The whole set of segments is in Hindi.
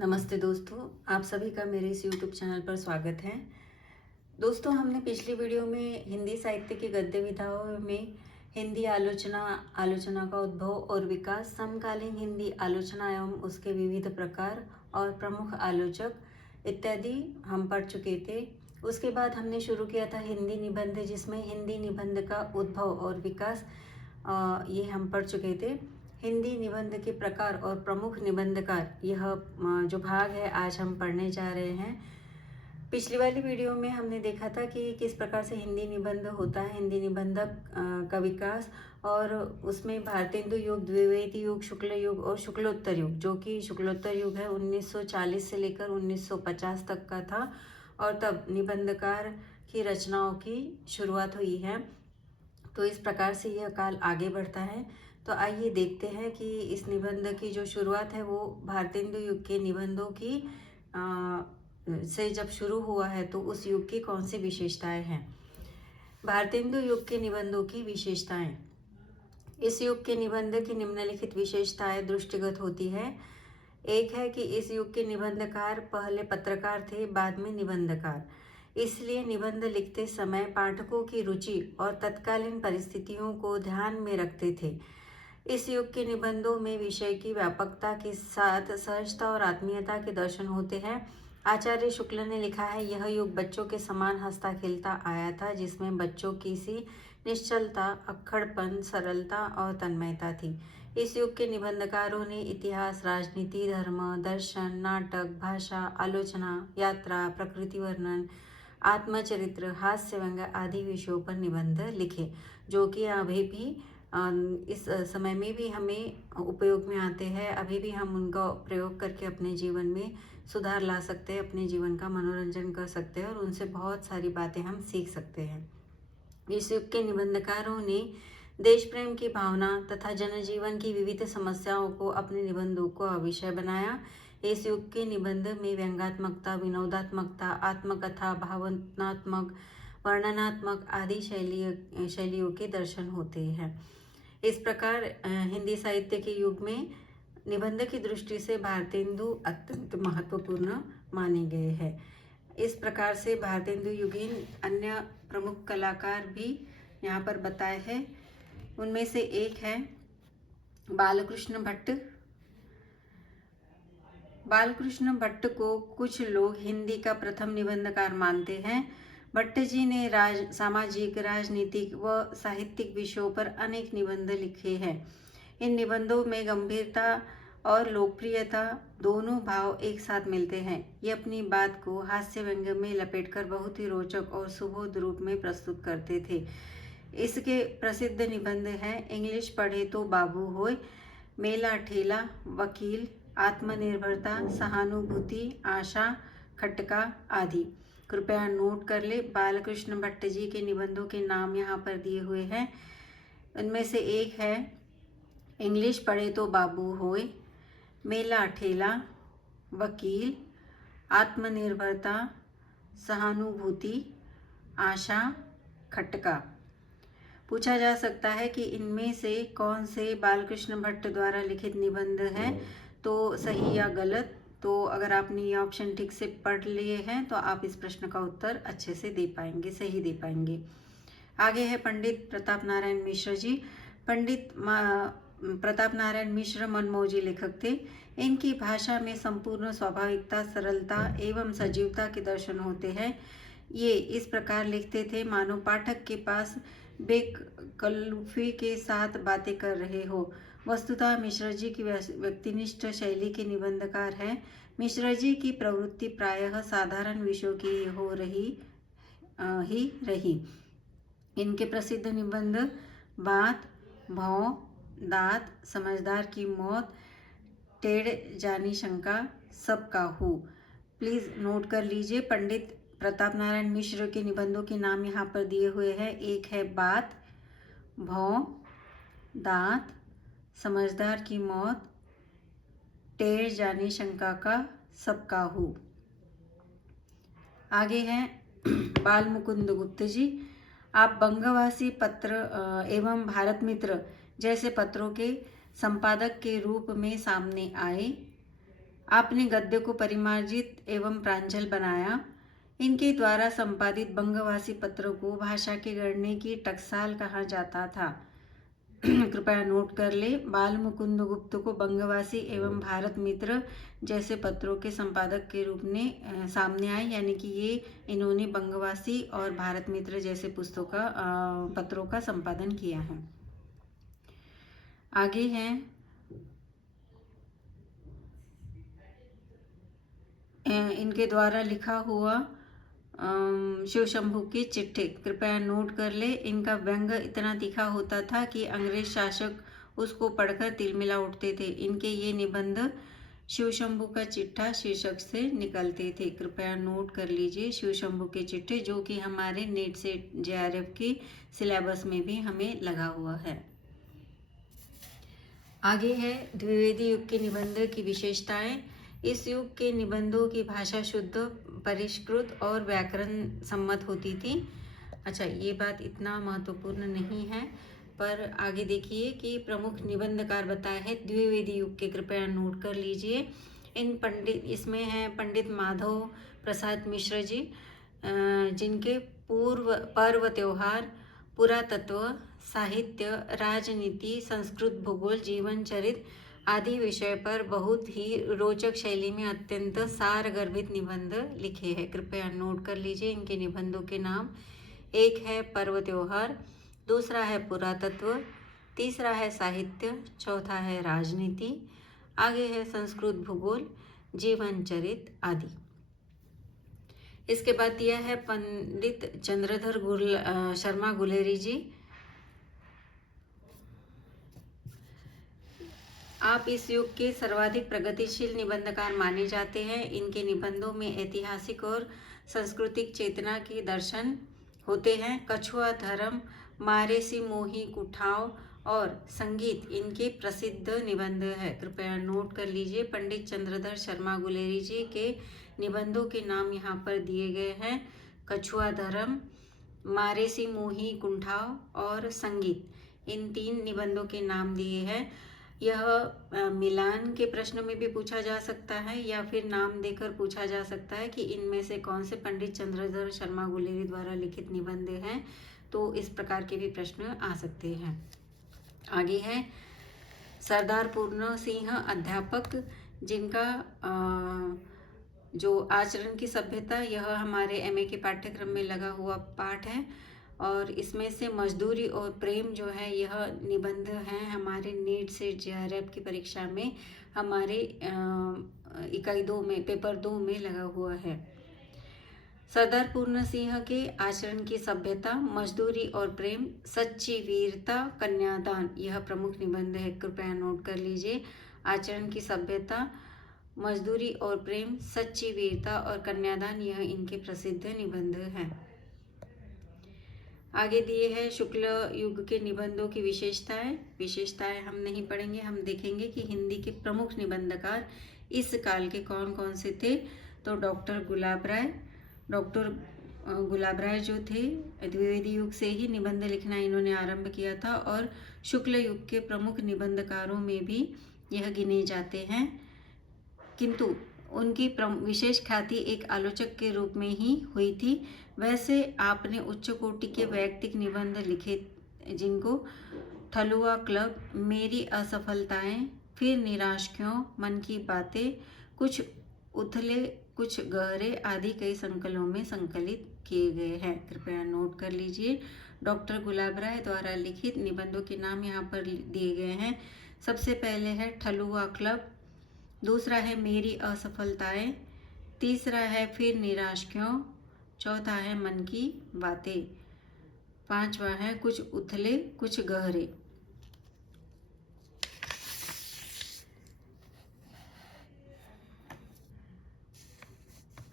नमस्ते दोस्तों, आप सभी का मेरे इस YouTube चैनल पर स्वागत है। दोस्तों, हमने पिछली वीडियो में हिंदी साहित्य की गद्य विधाओं में हिंदी आलोचना का उद्भव और विकास, समकालीन हिंदी आलोचना एवं उसके विविध प्रकार और प्रमुख आलोचक इत्यादि हम पढ़ चुके थे। उसके बाद हमने शुरू किया था हिंदी निबंध, जिसमें हिंदी निबंध का उद्भव और विकास ये हम पढ़ चुके थे। हिंदी निबंध के प्रकार और प्रमुख निबंधकार, यह जो भाग है आज हम पढ़ने जा रहे हैं। पिछली वाली वीडियो में हमने देखा था कि किस प्रकार से हिंदी निबंध होता है, हिंदी निबंधक का विकास, और उसमें भारतेंदु युग, द्विवेदी युग, शुक्ल युग और शुक्लोत्तर युग, जो कि शुक्लोत्तर युग है 1940 से लेकर 1950 तक का था, और तब निबंधकार की रचनाओं की शुरुआत हुई है। तो इस प्रकार से यह काल आगे बढ़ता है। तो आइए देखते हैं कि इस निबंध की जो शुरुआत है वो भारतेंदु युग के निबंधों की से जब शुरू हुआ है तो उस युग की कौन सी विशेषताएं हैं। भारतेंदु युग के निबंधों की विशेषताएं। इस युग के निबंध की निम्नलिखित विशेषताएं दृष्टिगत होती है। एक है कि इस युग के निबंधकार पहले पत्रकार थे, बाद में निबंधकार, इसलिए निबंध लिखते समय पाठकों की रुचि और तत्कालीन परिस्थितियों को ध्यान में रखते थे। इस युग के निबंधों में विषय की व्यापकता के साथ सहजता और आत्मीयता के दर्शन होते हैं। आचार्य शुक्ल ने लिखा है, यह युग बच्चों के समान हंसता खेलता आया था, जिसमें बच्चों की सी निश्चलता, अक्खड़पन, सरलता और तन्मयता थी। इस युग के निबंधकारों ने इतिहास, राजनीति, धर्म, दर्शन, नाटक, भाषा, आलोचना, यात्रा, प्रकृति वर्णन, आत्मचरित्र, हास्य व्यंग्य आदि विषयों पर निबंध लिखे, जो कि अभी भी इस समय में भी हमें उपयोग में आते हैं। अभी भी हम उनका प्रयोग करके अपने जीवन में सुधार ला सकते हैं, अपने जीवन का मनोरंजन कर सकते हैं और उनसे बहुत सारी बातें हम सीख सकते हैं। इस युग के निबंधकारों ने देश प्रेम की भावना तथा जनजीवन की विविध समस्याओं को अपने निबंधों का विषय बनाया। इस युग के निबंध में व्यंग्यात्मकता, विनोदात्मकता, आत्मकथा, भावनात्मक, वर्णनात्मक आदि शैलियों के दर्शन होते हैं। इस प्रकार हिंदी साहित्य के युग में निबंध की दृष्टि से भारतेंदु अत्यंत महत्वपूर्ण माने गए हैं। इस प्रकार से भारतेंदु युगीन अन्य प्रमुख कलाकार भी यहाँ पर बताए हैं। उनमें से एक है बालकृष्ण भट्ट। बालकृष्ण भट्ट को कुछ लोग हिंदी का प्रथम निबंधकार मानते हैं। भट्ट जी ने सामाजिक, राजनीतिक व साहित्यिक विषयों पर अनेक निबंध लिखे हैं। इन निबंधों में गंभीरता और लोकप्रियता दोनों भाव एक साथ मिलते हैं। ये अपनी बात को हास्य व्यंग्य में लपेटकर बहुत ही रोचक और सुबोध रूप में प्रस्तुत करते थे। इसके प्रसिद्ध निबंध हैं इंग्लिश पढ़े तो बाबू होय, मेला ठेला, वकील, आत्मनिर्भरता, सहानुभूति, आशा, खटका आदि। कृपया नोट कर ले। बालकृष्ण भट्ट जी के निबंधों के नाम यहाँ पर दिए हुए हैं। उनमें से एक है इंग्लिश पढ़े तो बाबू होय, मेला ठेला, वकील, आत्मनिर्भरता, सहानुभूति, आशा, खटका। पूछा जा सकता है कि इनमें से कौन से बालकृष्ण भट्ट द्वारा लिखित निबंध हैं, तो सही या गलत। तो अगर आपने ये ऑप्शन ठीक से पढ़ लिए हैं तो आप इस प्रश्न का उत्तर अच्छे से दे पाएंगे, सही दे पाएंगे। आगे है पंडित प्रताप नारायण मिश्र जी। पंडित प्रताप नारायण मिश्र मनमौजी लेखक थे। इनकी भाषा में संपूर्ण स्वाभाविकता, सरलता एवं सजीवता के दर्शन होते हैं। ये इस प्रकार लिखते थे मानो पाठक के पास बेकल्लुफी के साथ बातें कर रहे हो। वस्तुतः मिश्र जी की व्यक्तिनिष्ठ शैली के निबंधकार हैं। मिश्र जी की प्रवृत्ति प्रायः साधारण विषयों की ही रही। इनके प्रसिद्ध निबंध बात, भौं, दात, समझदार की मौत, टेढ़ जानी शंका, सब काहू। प्लीज नोट कर लीजिए। पंडित प्रताप नारायण मिश्र के निबंधों के नाम यहाँ पर दिए हुए हैं। एक है बात, भौं, दांत, समझदार की मौत, टेढ़ जानी शंका का, सब काहू। आगे हैं बाल मुकुंद गुप्त जी। आप बंगवासी पत्र एवं भारत मित्र जैसे पत्रों के संपादक के रूप में सामने आए। आपने गद्य को परिमार्जित एवं प्रांजल बनाया। इनके द्वारा संपादित बंगवासी पत्रों को भाषा के गढ़ने की टकसाल कहा जाता था। कृपया नोट कर ले। बाल मुकुंद गुप्त को बंगवासी एवं भारत मित्र जैसे पत्रों के संपादक के रूप में सामने आए, यानी कि ये इन्होंने बंगवासी और भारत मित्र जैसे पत्रों का संपादन किया है। आगे है इनके द्वारा लिखा हुआ शिव शंभू की चिट्ठी। कृपया नोट कर ले। इनका व्यंग इतना तीखा होता था कि अंग्रेज शासक उसको पढ़कर तिलमिला उठते थे। इनके ये निबंध शिव शंभू का चिट्ठा शीर्षक से निकलते थे। कृपया नोट कर लीजिए शिव शंभू के चिट्ठे, जो कि हमारे नेट से JRF की सिलेबस में भी हमें लगा हुआ है। आगे है द्विवेदी युग के निबंध की विशेषताएं। इस युग के निबंधों की भाषा शुद्ध, परिष्कृत और व्याकरण सम्मत होती थी। अच्छा, ये बात इतना महत्वपूर्ण नहीं है, पर आगे देखिए कि प्रमुख निबंधकार बताए हैं द्विवेदी युग के। कृपया नोट कर लीजिए। इसमें हैं पंडित माधव प्रसाद मिश्र जी, जिनके पर्व त्योहार, पुरातत्व, साहित्य, राजनीति, संस्कृत, भूगोल, जीवन चरित्र आदि विषय पर बहुत ही रोचक शैली में अत्यंत सारगर्भित निबंध लिखे हैं। कृपया नोट कर लीजिए इनके निबंधों के नाम। एक है पर्व त्योहार, दूसरा है पुरातत्व, तीसरा है साहित्य, चौथा है राजनीति, आगे है संस्कृत, भूगोल, जीवन चरित्र आदि। इसके बाद दिया है पंडित चंद्रधर शर्मा गुलेरी जी। आप इस युग के सर्वाधिक प्रगतिशील निबंधकार माने जाते हैं। इनके निबंधों में ऐतिहासिक और सांस्कृतिक चेतना के दर्शन होते हैं। कछुआ धर्म, मारेसी मोही कुठाव और संगीत इनके प्रसिद्ध निबंध है। कृपया नोट कर लीजिए। पंडित चंद्रधर शर्मा गुलेरी जी के निबंधों के नाम यहाँ पर दिए गए हैं। कछुआ धर्म, मारेसी मोही कुंठाव और संगीत, इन 3 निबंधों के नाम दिए हैं। यह मिलान के प्रश्न में भी पूछा जा सकता है या फिर नाम देकर पूछा जा सकता है कि इनमें से कौन से पंडित चंद्रधर शर्मा गुलेरी द्वारा लिखित निबंध हैं। तो इस प्रकार के भी प्रश्न आ सकते हैं। आगे है सरदार पूर्ण सिंह अध्यापक, जिनका जो आचरण की सभ्यता, यह हमारे MA के पाठ्यक्रम में लगा हुआ पाठ है और इसमें से मजदूरी और प्रेम जो है यह निबंध हैं हमारे नीट से JRF की परीक्षा में हमारे इकाई 2 में, पेपर 2 में लगा हुआ है। सरदार पूर्ण सिंह के आचरण की सभ्यता, मजदूरी और प्रेम, सच्ची वीरता, कन्यादान, यह प्रमुख निबंध है। कृपया नोट कर लीजिए। आचरण की सभ्यता, मजदूरी और प्रेम, सच्ची वीरता और कन्यादान, यह इनके प्रसिद्ध निबंध हैं। आगे दिए हैं शुक्ल युग के निबंधों की विशेषताएं हम नहीं पढ़ेंगे, हम देखेंगे कि हिंदी के प्रमुख निबंधकार इस काल के कौन कौन से थे। तो डॉक्टर गुलाब राय जो थे, द्विवेदी युग से ही निबंध लिखना इन्होंने आरंभ किया था और शुक्ल युग के प्रमुख निबंधकारों में भी यह गिने जाते हैं, किंतु उनकी विशेष ख्याति एक आलोचक के रूप में ही हुई थी। वैसे आपने उच्च कोटि के वैयक्तिक निबंध लिखे, जिनको थलुआ क्लब, मेरी असफलताएं, फिर निराश क्यों, मन की बातें, कुछ उथले कुछ गहरे आदि कई संकलों में संकलित किए गए हैं। कृपया नोट कर लीजिए। डॉक्टर गुलाब राय द्वारा लिखित निबंधों के नाम यहाँ पर दिए गए हैं। सबसे पहले है थलुआ क्लब, दूसरा है मेरी असफलताएं, तीसरा है फिर निराश क्यों, चौथा है मन की बातें, पांचवा है कुछ उथले कुछ गहरे।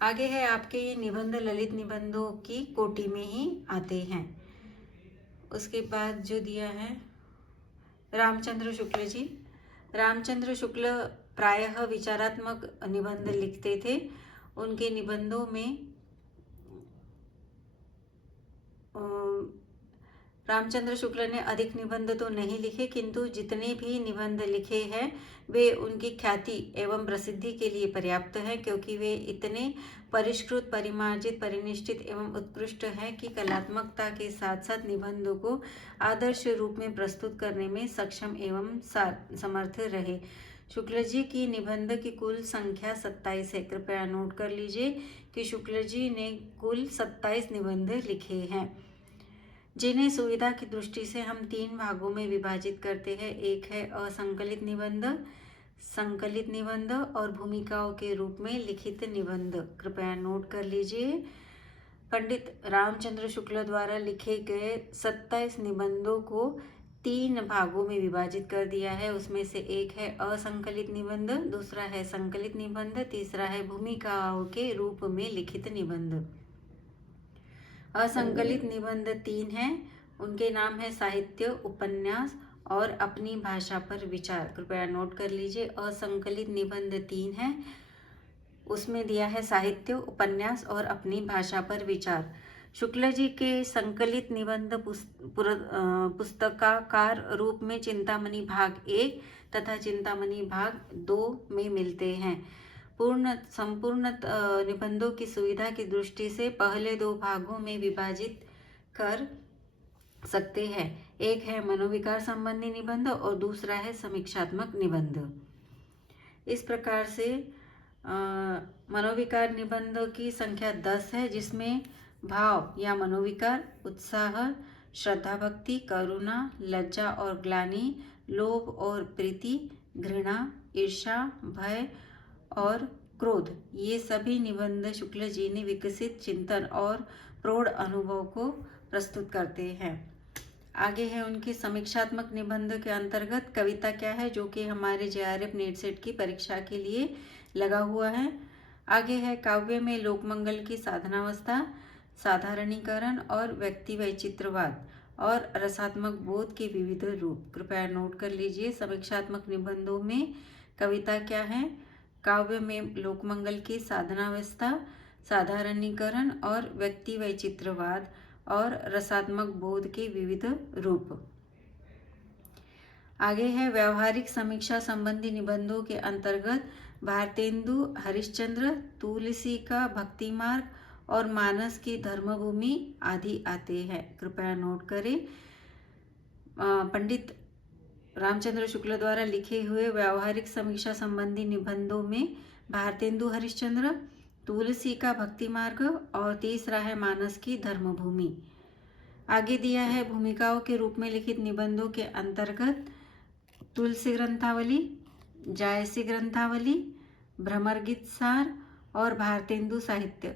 आगे है आपके ये निबंध ललित निबंधों की कोटि में ही आते हैं। उसके बाद जो दिया है रामचंद्र शुक्ल जी। रामचंद्र शुक्ल प्रायः विचारात्मक निबंध लिखते थे। उनके निबंधों में रामचंद्र शुक्ल ने अधिक निबंध तो नहीं लिखे, किंतु जितने भी निबंध लिखे हैं वे उनकी ख्याति एवं प्रसिद्धि के लिए पर्याप्त हैं, क्योंकि वे इतने परिष्कृत, परिमार्जित, परिनिष्ठित एवं उत्कृष्ट हैं कि कलात्मकता के साथ साथ निबंधों को आदर्श रूप में प्रस्तुत करने में सक्षम एवं समर्थ रहे। शुक्ल जी की निबंध की कुल संख्या 27 है। कृपया नोट कर लीजिए कि शुक्ल जी ने कुल 27 निबंध लिखे हैं, जिन्हें सुविधा की दृष्टि से हम 3 भागों में विभाजित करते हैं। एक है असंकलित निबंध, संकलित निबंध और भूमिकाओं के रूप में लिखित निबंध। कृपया नोट कर लीजिए। पंडित रामचंद्र शुक्ल द्वारा लिखे गए 27 निबंधों को 3 भागों में विभाजित कर दिया है। उसमें से एक है असंकलित निबंध, दूसरा है संकलित निबंध, तीसरा है भूमिकाओं के रूप में लिखित निबंध। असंकलित निबंध 3 हैं, उनके नाम है साहित्य, उपन्यास और अपनी भाषा पर विचार। कृपया नोट कर लीजिए। असंकलित निबंध 3 है, उसमें दिया है साहित्य, उपन्यास और अपनी भाषा पर विचार। शुक्ल जी के संकलित निबंध पुस्तकाकार रूप में चिंतामणि भाग 1 तथा चिंतामणि भाग 2 में मिलते हैं। संपूर्ण निबंधों की सुविधा की दृष्टि से पहले 2 भागों में विभाजित कर सकते हैं। एक है मनोविकार संबंधी निबंध और दूसरा है समीक्षात्मक निबंध। इस प्रकार से मनोविकार निबंध की संख्या 10 है, जिसमें भाव या मनोविकार, उत्साह, श्रद्धा भक्ति, करुणा, लज्जा और ग्लानि, लोभ और प्रीति, घृणा, ईर्ष्या, भय और क्रोध, ये सभी निबंध शुक्ल जी ने विकसित चिंतन और प्रौढ़ अनुभव को प्रस्तुत करते हैं। आगे है उनके समीक्षात्मक निबंध के अंतर्गत कविता क्या है, जो कि हमारे JRF नेट सेट की परीक्षा के लिए लगा हुआ है। आगे है काव्य में लोकमंगल की साधनावस्था, साधारणीकरण और व्यक्ति वैचित्रवाद और रसात्मक बोध के विविध रूप। कृपया नोट कर लीजिए। समीक्षात्मक निबंधों में कविता क्या है, काव्य में लोकमंगल की साधनावस्था, साधारणीकरण और व्यक्ति वैचित्रवाद और रसात्मक बोध के विविध रूप। आगे है व्यावहारिक समीक्षा संबंधी निबंधों के अंतर्गत भारतेंदु हरिश्चंद्र, तुलसी का भक्ति मार्ग और मानस की धर्मभूमि आदि आते हैं। कृपया नोट करें। पंडित रामचंद्र शुक्ल द्वारा लिखे हुए व्यावहारिक समीक्षा संबंधी निबंधों में भारतेंदु हरिश्चंद्र, तुलसी का भक्ति मार्ग और तीसरा है मानस की धर्मभूमि। आगे दिया है भूमिकाओं के रूप में लिखित निबंधों के अंतर्गत तुलसी ग्रंथावली, जायसी ग्रंथावली, भ्रमर गीत सार और भारतेंदु साहित्य।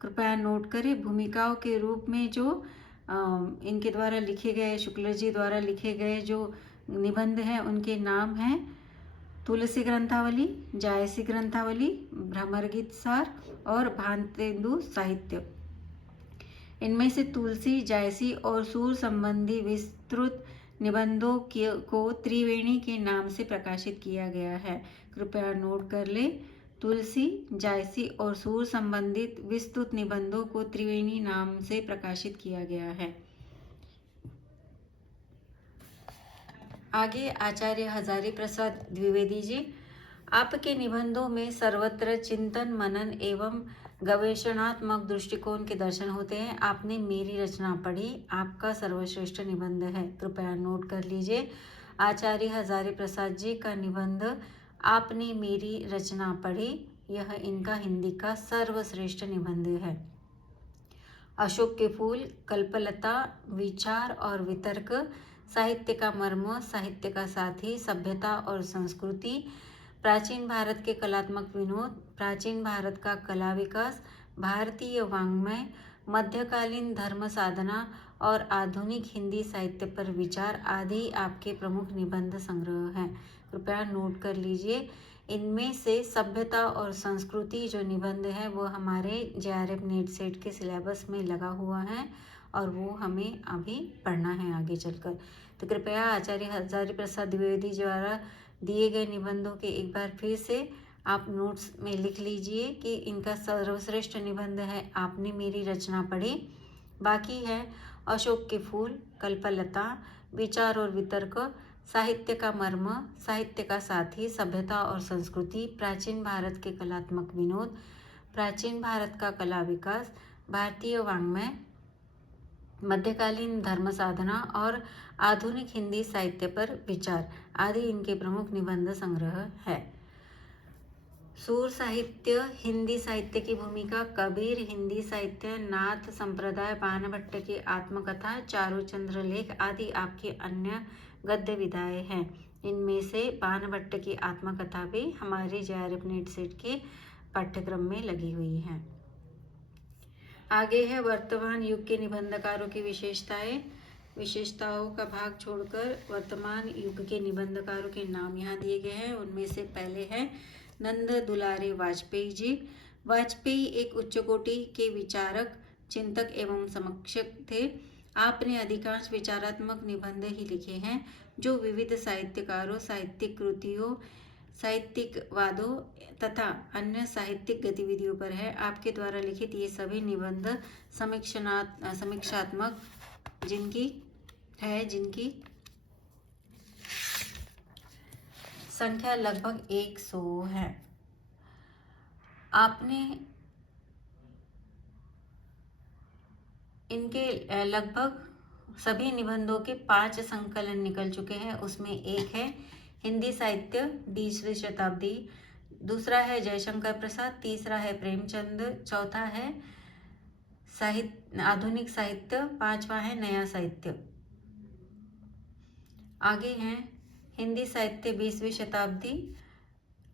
कृपया नोट करें। भूमिकाओं के रूप में जो इनके द्वारा लिखे गए, शुक्ल जी द्वारा लिखे गए जो निबंध हैं, उनके नाम हैं तुलसी ग्रंथावली, जायसी ग्रंथावली, भ्रमर गीत सार और भारतेंदु साहित्य। इनमें से तुलसी, जायसी और सूर संबंधी विस्तृत निबंधों को त्रिवेणी के नाम से प्रकाशित किया गया है। कृपया नोट कर ले। तुलसी, जायसी और सूर संबंधित विस्तृत निबंधों को त्रिवेणी नाम से प्रकाशित किया गया है। आगे आचार्य हजारी प्रसाद द्विवेदी जी, आपके निबंधों में सर्वत्र चिंतन, मनन एवं गवेषणात्मक दृष्टिकोण के दर्शन होते हैं। आपने मेरी रचना पढ़ी, आपका सर्वश्रेष्ठ निबंध है। कृपया नोट कर लीजिए। आचार्य हजारी प्रसाद जी का निबंध आपने मेरी रचना पढ़ी, यह इनका हिंदी का सर्वश्रेष्ठ निबंध है। अशोक के फूल, कल्पलता, विचार और वितर्क, साहित्य का मर्म, साहित्य का साथी, सभ्यता और संस्कृति, प्राचीन भारत के कलात्मक विनोद, प्राचीन भारत का कला विकास, भारतीय वाङ्मय, मध्यकालीन धर्म साधना और आधुनिक हिंदी साहित्य पर विचार आदि आपके प्रमुख निबंध संग्रह हैं। कृपया नोट कर लीजिए। इनमें से सभ्यता और संस्कृति जो निबंध है वो हमारे JRF नेट सेट के सिलेबस में लगा हुआ है और वो हमें अभी पढ़ना है आगे चलकर। तो कृपया आचार्य हजारी प्रसाद द्विवेदी द्वारा दिए गए निबंधों के एक बार फिर से आप नोट्स में लिख लीजिए कि इनका सर्वश्रेष्ठ निबंध है आपने मेरी रचना पढ़ी। बाकी है अशोक के फूल, कल्पलता, विचार और वितर्क, साहित्य का मर्म, साहित्य का साथी, सभ्यता और संस्कृति, प्राचीन भारत के कलात्मक विनोद, प्राचीन भारत का कला विकास, भारतीय वाङ्मय, मध्यकालीन धर्म साधना और आधुनिक हिंदी साहित्य पर विचार आदि इनके प्रमुख निबंध संग्रह है। सूर साहित्य हिंदी साहित्य की भूमिका, कबीर हिंदी साहित्य, नाथ संप्रदाय, बाणभट्ट की आत्मकथा, चारुचंद्र लेख आदि आपकी अन्य गद्य विधाएं हैं। इनमें से बाणभट्ट की आत्मकथा भी हमारे JRF नेट सेट के पाठ्यक्रम में लगी हुई है। आगे है वर्तमान युग के निबंधकारों की विशेषताओं का भाग छोड़कर वर्तमान युग के निबंधकारों के नाम यहाँ दिए गए हैं। उनमें से पहले है नंद दुलारे वाजपेयी जी। वाजपेयी एक उच्च कोटि के विचारक, चिंतक एवं समीक्षक थे। आपने अधिकांश विचारात्मक निबंध ही लिखे हैं जो विविध साहित्यकारों, साहित्यिक कृतियों, साहित्यिक वादों तथा अन्य साहित्यिक गतिविधियों पर है। आपके द्वारा लिखित ये सभी निबंध समीक्षात्मक जिनकी संख्या लगभग 100 है। आपने इनके लगभग सभी निबंधों के 5 संकलन निकल चुके हैं। उसमें एक है हिंदी साहित्य 20वीं शताब्दी, दूसरा है जयशंकर प्रसाद, तीसरा है प्रेमचंद, चौथा है आधुनिक साहित्य, पांचवा है नया साहित्य। आगे हैं हिंदी साहित्य 20वीं शताब्दी।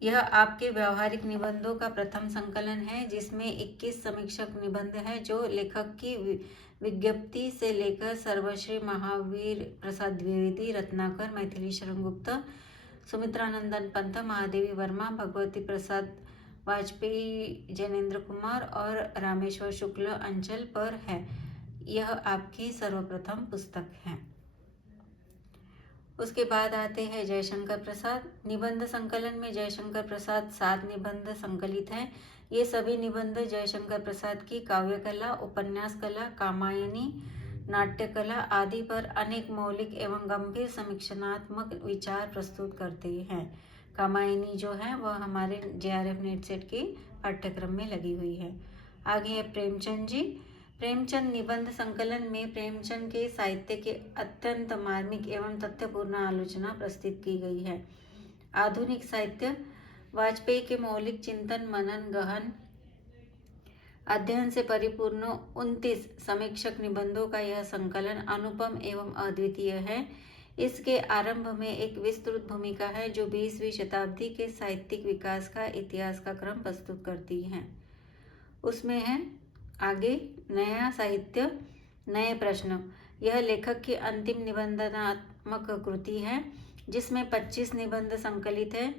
यह आपके व्यवहारिक निबंधों का प्रथम संकलन है जिसमें 21 समीक्षक निबंध है जो लेखक की विज्ञप्ति से लेकर सर्वश्री महावीर प्रसाद द्विवेदी, रत्नाकर, मैथिली शरण गुप्त, सुमित्रानंदन पंत, महादेवी वर्मा, भगवती प्रसाद वाजपेयी, जैनेन्द्र कुमार और रामेश्वर शुक्ल अंचल पर है। यह आपकी सर्वप्रथम पुस्तक है। उसके बाद आते हैं जयशंकर प्रसाद। निबंध संकलन में जयशंकर प्रसाद 7 निबंध संकलित हैं। ये सभी निबंध जयशंकर प्रसाद की काव्य कला, उपन्यास कला, कामायनी, नाट्य कला आदि पर अनेक मौलिक एवं गंभीर समीक्षात्मक विचार प्रस्तुत करते हैं। कामायनी जो है वह हमारे JRF नेट सेट के पाठ्यक्रम में लगी हुई है। आगे है प्रेमचंद जी। प्रेमचंद निबंध संकलन में प्रेमचंद के साहित्य के अत्यंत मार्मिक एवं तथ्यपूर्ण आलोचना प्रस्तुत की गई है। आधुनिक साहित्य वाजपेयी के मौलिक चिंतन, मनन, गहन अध्ययन से परिपूर्ण 29 समीक्षक निबंधों का यह संकलन अनुपम एवं अद्वितीय है। इसके आरंभ में एक विस्तृत भूमिका है जो 20वीं शताब्दी के साहित्यिक विकास का इतिहास का क्रम प्रस्तुत करती है। उसमें है आगे नया साहित्य, नए प्रश्न। यह लेखक की अंतिम निबंधनात्मक कृति है जिसमें 25 निबंध संकलित है।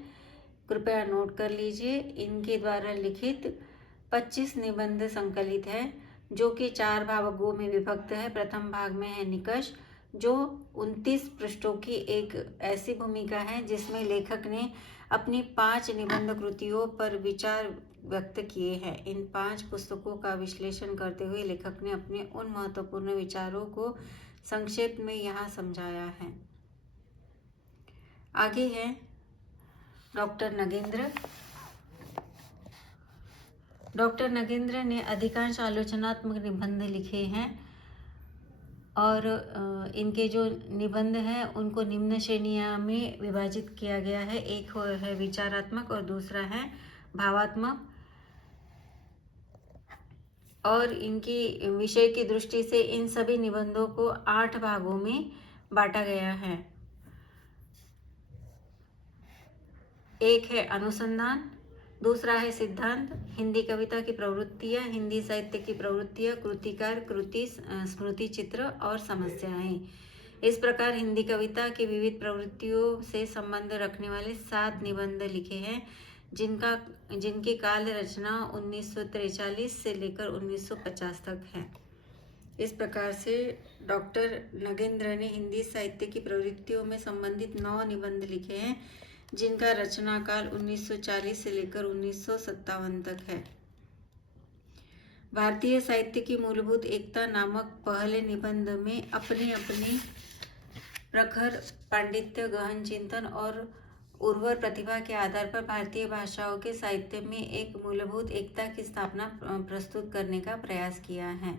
कृपया नोट कर लीजिए, इनके द्वारा लिखित 25 निबंध संकलित है जो कि 4 भागों में विभक्त है। प्रथम भाग में है निकष जो 29 पृष्ठों की एक ऐसी भूमिका है जिसमें लेखक ने अपनी 5 निबंध कृतियों पर विचार व्यक्त किए हैं। इन 5 पुस्तकों का विश्लेषण करते हुए लेखक ने अपने उन महत्वपूर्ण विचारों को संक्षेप में यहाँ समझाया है। आगे है डॉक्टर नगेंद्र। डॉक्टर नगेंद्र ने अधिकांश आलोचनात्मक निबंध लिखे हैं और इनके जो निबंध हैं उनको निम्न श्रेणियों में विभाजित किया गया है। एक है विचारात्मक और दूसरा है भावात्मक, और इनकी विषय की दृष्टि से इन सभी निबंधों को 8 भागों में बांटा गया है। एक है अनुसंधान, दूसरा है सिद्धांत, हिंदी कविता की प्रवृत्तियाँ, हिंदी साहित्य की प्रवृत्तियाँ, कृतिकार, कृति, स्मृति चित्र और समस्याएं। इस प्रकार हिंदी कविता की विविध प्रवृत्तियों से संबंध रखने वाले 7 निबंध लिखे हैं जिनकी काल रचना 1943 से लेकर 1950 तक है। इस प्रकार से डॉक्टर नगेंद्र ने हिंदी साहित्य की प्रवृत्तियों में संबंधित 9 निबंध लिखे हैं जिनका रचना काल 1940 से लेकर 1957 तक है। भारतीय साहित्य की मूलभूत एकता नामक पहले निबंध में अपने अपने प्रखर पांडित्य, गहन चिंतन और उर्वर प्रतिभा के आधार पर भारतीय भाषाओं के साहित्य में एक मूलभूत एकता की स्थापना प्रस्तुत करने का प्रयास किया है।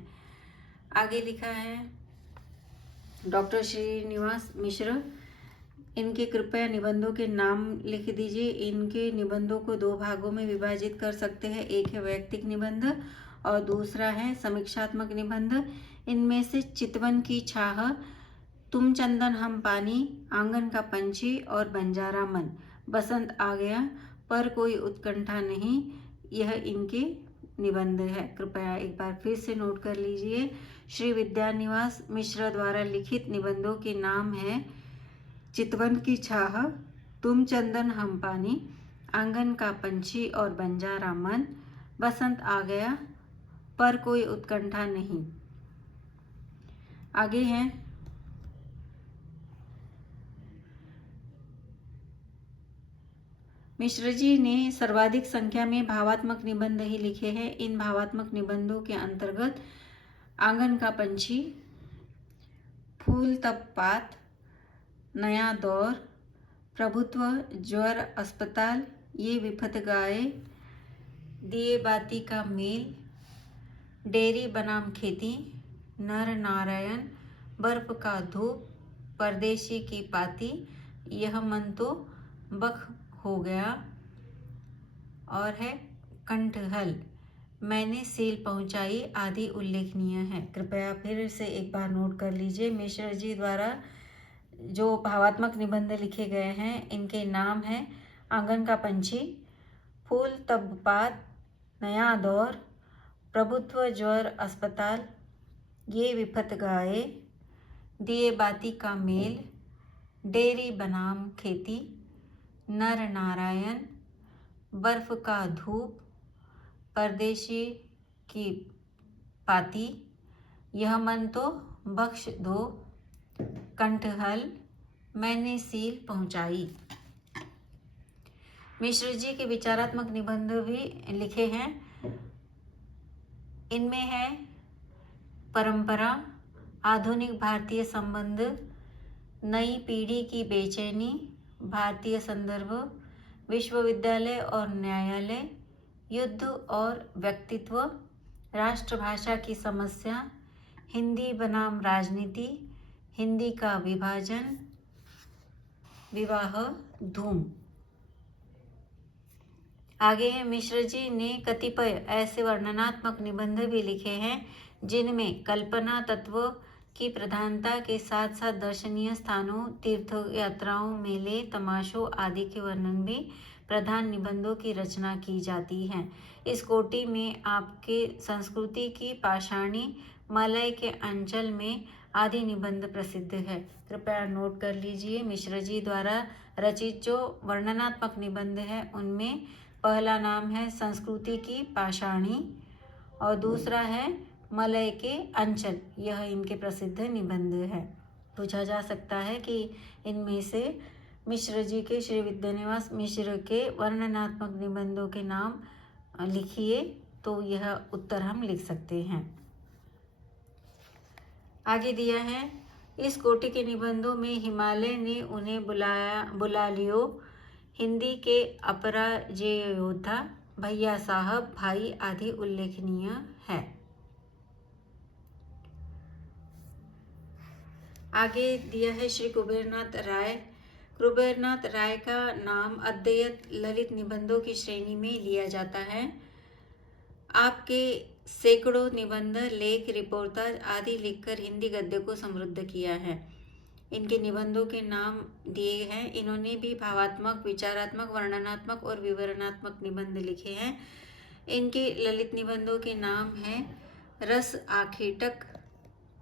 आगे लिखा है डॉक्टर श्रीनिवास मिश्र। इनके कृपया निबंधों के नाम लिख दीजिए। इनके निबंधों को दो भागों में विभाजित कर सकते हैं। एक है वैयक्तिक निबंध और दूसरा है समीक्षात्मक निबंध। इनमें से चितवन की छाह, तुम चंदन हम पानी, आंगन का पंछी और बंजारा मन, बसंत आ गया, पर कोई उत्कंठा नहीं, यह इनके निबंध है। कृपया एक बार फिर से नोट कर लीजिए। श्री विद्यानिवास मिश्र द्वारा लिखित निबंधों के नाम है चितवन की छाह, तुम चंदन हम पानी, आंगन का पंछी और बंजारा मन, बसंत आ गया, पर कोई उत्कंठा नहीं। आगे है मिश्र जी ने सर्वाधिक संख्या में भावात्मक निबंध ही लिखे हैं। इन भावात्मक निबंधों के अंतर्गत आंगन का पंछी, फूल तब पात, नया दौर, प्रभुत्व, ज्वर अस्पताल, ये विपत गाए, दिए बाती का मेल, डेरी बनाम खेती, नर नारायण, बर्फ का धूप, परदेशी की पाती, यह मन तो बख हो गया, और है कंठहल, मैंने सील पहुंचाई आदि उल्लेखनीय है। कृपया फिर से एक बार नोट कर लीजिए। मिश्र जी द्वारा जो भावात्मक निबंध लिखे गए हैं, इनके नाम हैं आंगन का पंछी, फूल तब पात, नया दौर, प्रभुत्व, ज्वर अस्पताल, ये विपत गाए, दिए बाती का मेल, डेरी बनाम खेती, नर नारायण, बर्फ का धूप, परदेशी की पाती, यह मन तो बख्श दो, कंठहल, मैंने सील पहुंचाई। मिश्र जी के विचारात्मक निबंध भी लिखे हैं। इनमें है परंपरा, आधुनिक भारतीय संबंध, नई पीढ़ी की बेचैनी, भारतीय संदर्भ, विश्वविद्यालय और न्यायालय, युद्ध और व्यक्तित्व, राष्ट्रभाषा की समस्या, हिंदी बनाम राजनीति, हिंदी का विभाजन, विवाह, धूम। आगे है मिश्र जी ने कतिपय ऐसे वर्णनात्मक निबंध भी लिखे हैं जिनमें कल्पना तत्व की प्रधानता के साथ साथ दर्शनीय स्थानों, तीर्थ यात्राओं, मेले, तमाशों आदि के वर्णन भी प्रधान निबंधों की रचना की जाती है। इस कोटि में आपके संस्कृति की पाषाणी, मलय के अंचल में आदि निबंध प्रसिद्ध है। कृपया नोट कर लीजिए। मिश्र जी द्वारा रचित जो वर्णनात्मक निबंध है उनमें पहला नाम है संस्कृति की पाषाणी और दूसरा है मलय के अंचल, यह इनके प्रसिद्ध निबंध है। पूछा जा सकता है कि इनमें से मिश्र जी के, श्री विद्यानिवास मिश्र के वर्णनात्मक निबंधों के नाम लिखिए, तो यह उत्तर हम लिख सकते हैं। आगे दिया है इस कोटि के निबंधों में हिमालय ने उन्हें बुला लियो, हिंदी के अपराजेय योद्धा, भैया साहब, भाई आदि उल्लेखनीय है। आगे दिया है श्री कुबेरनाथ राय। कुबेरनाथ राय का नाम अद्वैत ललित निबंधों की श्रेणी में लिया जाता है। आपके सैकड़ों निबंध, लेख, रिपोर्टाज आदि लिखकर हिंदी गद्य को समृद्ध किया है। इनके निबंधों के नाम दिए हैं। इन्होंने भी भावात्मक, विचारात्मक, वर्णनात्मक और विवरणात्मक निबंध लिखे हैं। इनके ललित निबंधों के नाम हैं रस आखेटक,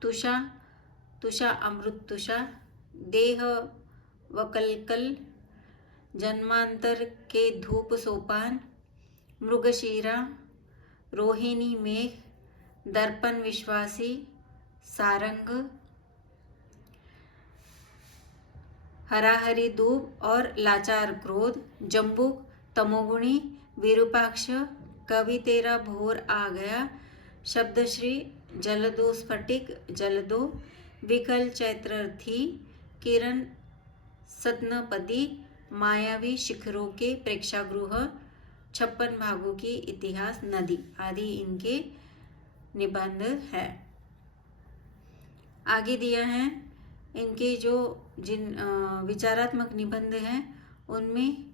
तुषा, तुषा अमृतुषा, देह वकलकल, जन्मांतर के धूप सोपान, मृगशीरा, रोहिणी मेघ, दर्पण विश्वासी, सारंग, हराहरी दूब और लाचार क्रोध, जम्बुक, तमोगुणी, विरूपाक्ष, कवि तेरा भोर आ गया, शब्दश्री, जलदो स्फटिक, जलदो, विकल चैत्रर्थी, किरण सतनपदी, मायावी शिखरों के प्रेक्षागृह, 56 भागों की इतिहास नदी आदि इनके निबंध है। आगे दिया है इनके जो विचारात्मक निबंध हैं उनमें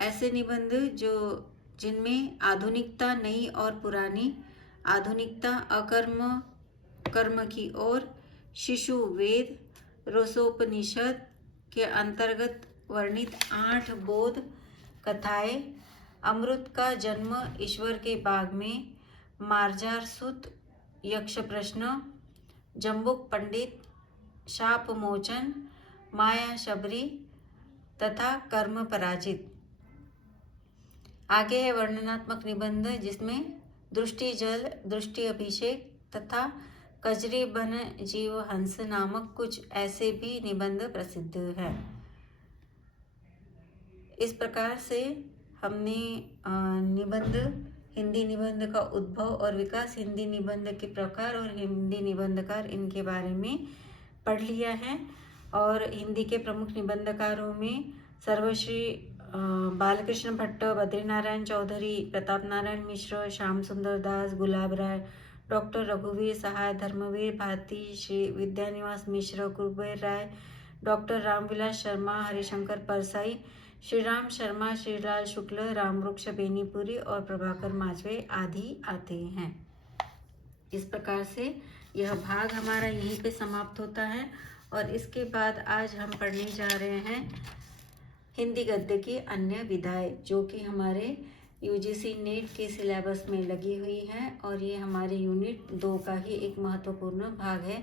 ऐसे निबंध जिनमें आधुनिकता नई और पुरानी, आधुनिकता अकर्म कर्म की ओर, शिशु वेद, रसोपनिषद के अंतर्गत वर्णित 8 बोध कथाएं, अमृत का जन्म ईश्वर के बाग में, मार्जार सुत, यक्ष प्रश्न, जम्बुक पंडित, शाप मोचन, माया शबरी तथा कर्म पराजित। आगे है वर्णनात्मक निबंध जिसमें दृष्टि जल, दृष्टि अभिषेक तथा कजरी बन जीव हंस नामक कुछ ऐसे भी निबंध प्रसिद्ध है। इस प्रकार से हमने निबंध, हिंदी निबंध का उद्भव और विकास, हिंदी निबंध के प्रकार और हिंदी निबंधकार इनके बारे में पढ़ लिया है। और हिंदी के प्रमुख निबंधकारों में सर्वश्री बालकृष्ण भट्ट, बद्रीनारायण चौधरी, प्रताप नारायण मिश्र, श्याम सुंदर दास, गुलाब राय, डॉक्टर रघुवीर सहाय, धर्मवीर भारती, श्री विद्यानिवास मिश्र, कुबेर राय, डॉक्टर रामविलास शर्मा, हरिशंकर परसाई, श्रीराम शर्मा, श्रीलाल शुक्ल, रामवृक्ष बेनीपुरी और प्रभाकर माचवे आदि आते हैं। इस प्रकार से यह भाग हमारा यहीं पे समाप्त होता है। और इसके बाद आज हम पढ़ने जा रहे हैं हिंदी गद्य की अन्य विधाएं, जो कि हमारे यूजीसी नेट के सिलेबस में लगी हुई है और ये हमारे यूनिट 2 का ही एक महत्वपूर्ण भाग है।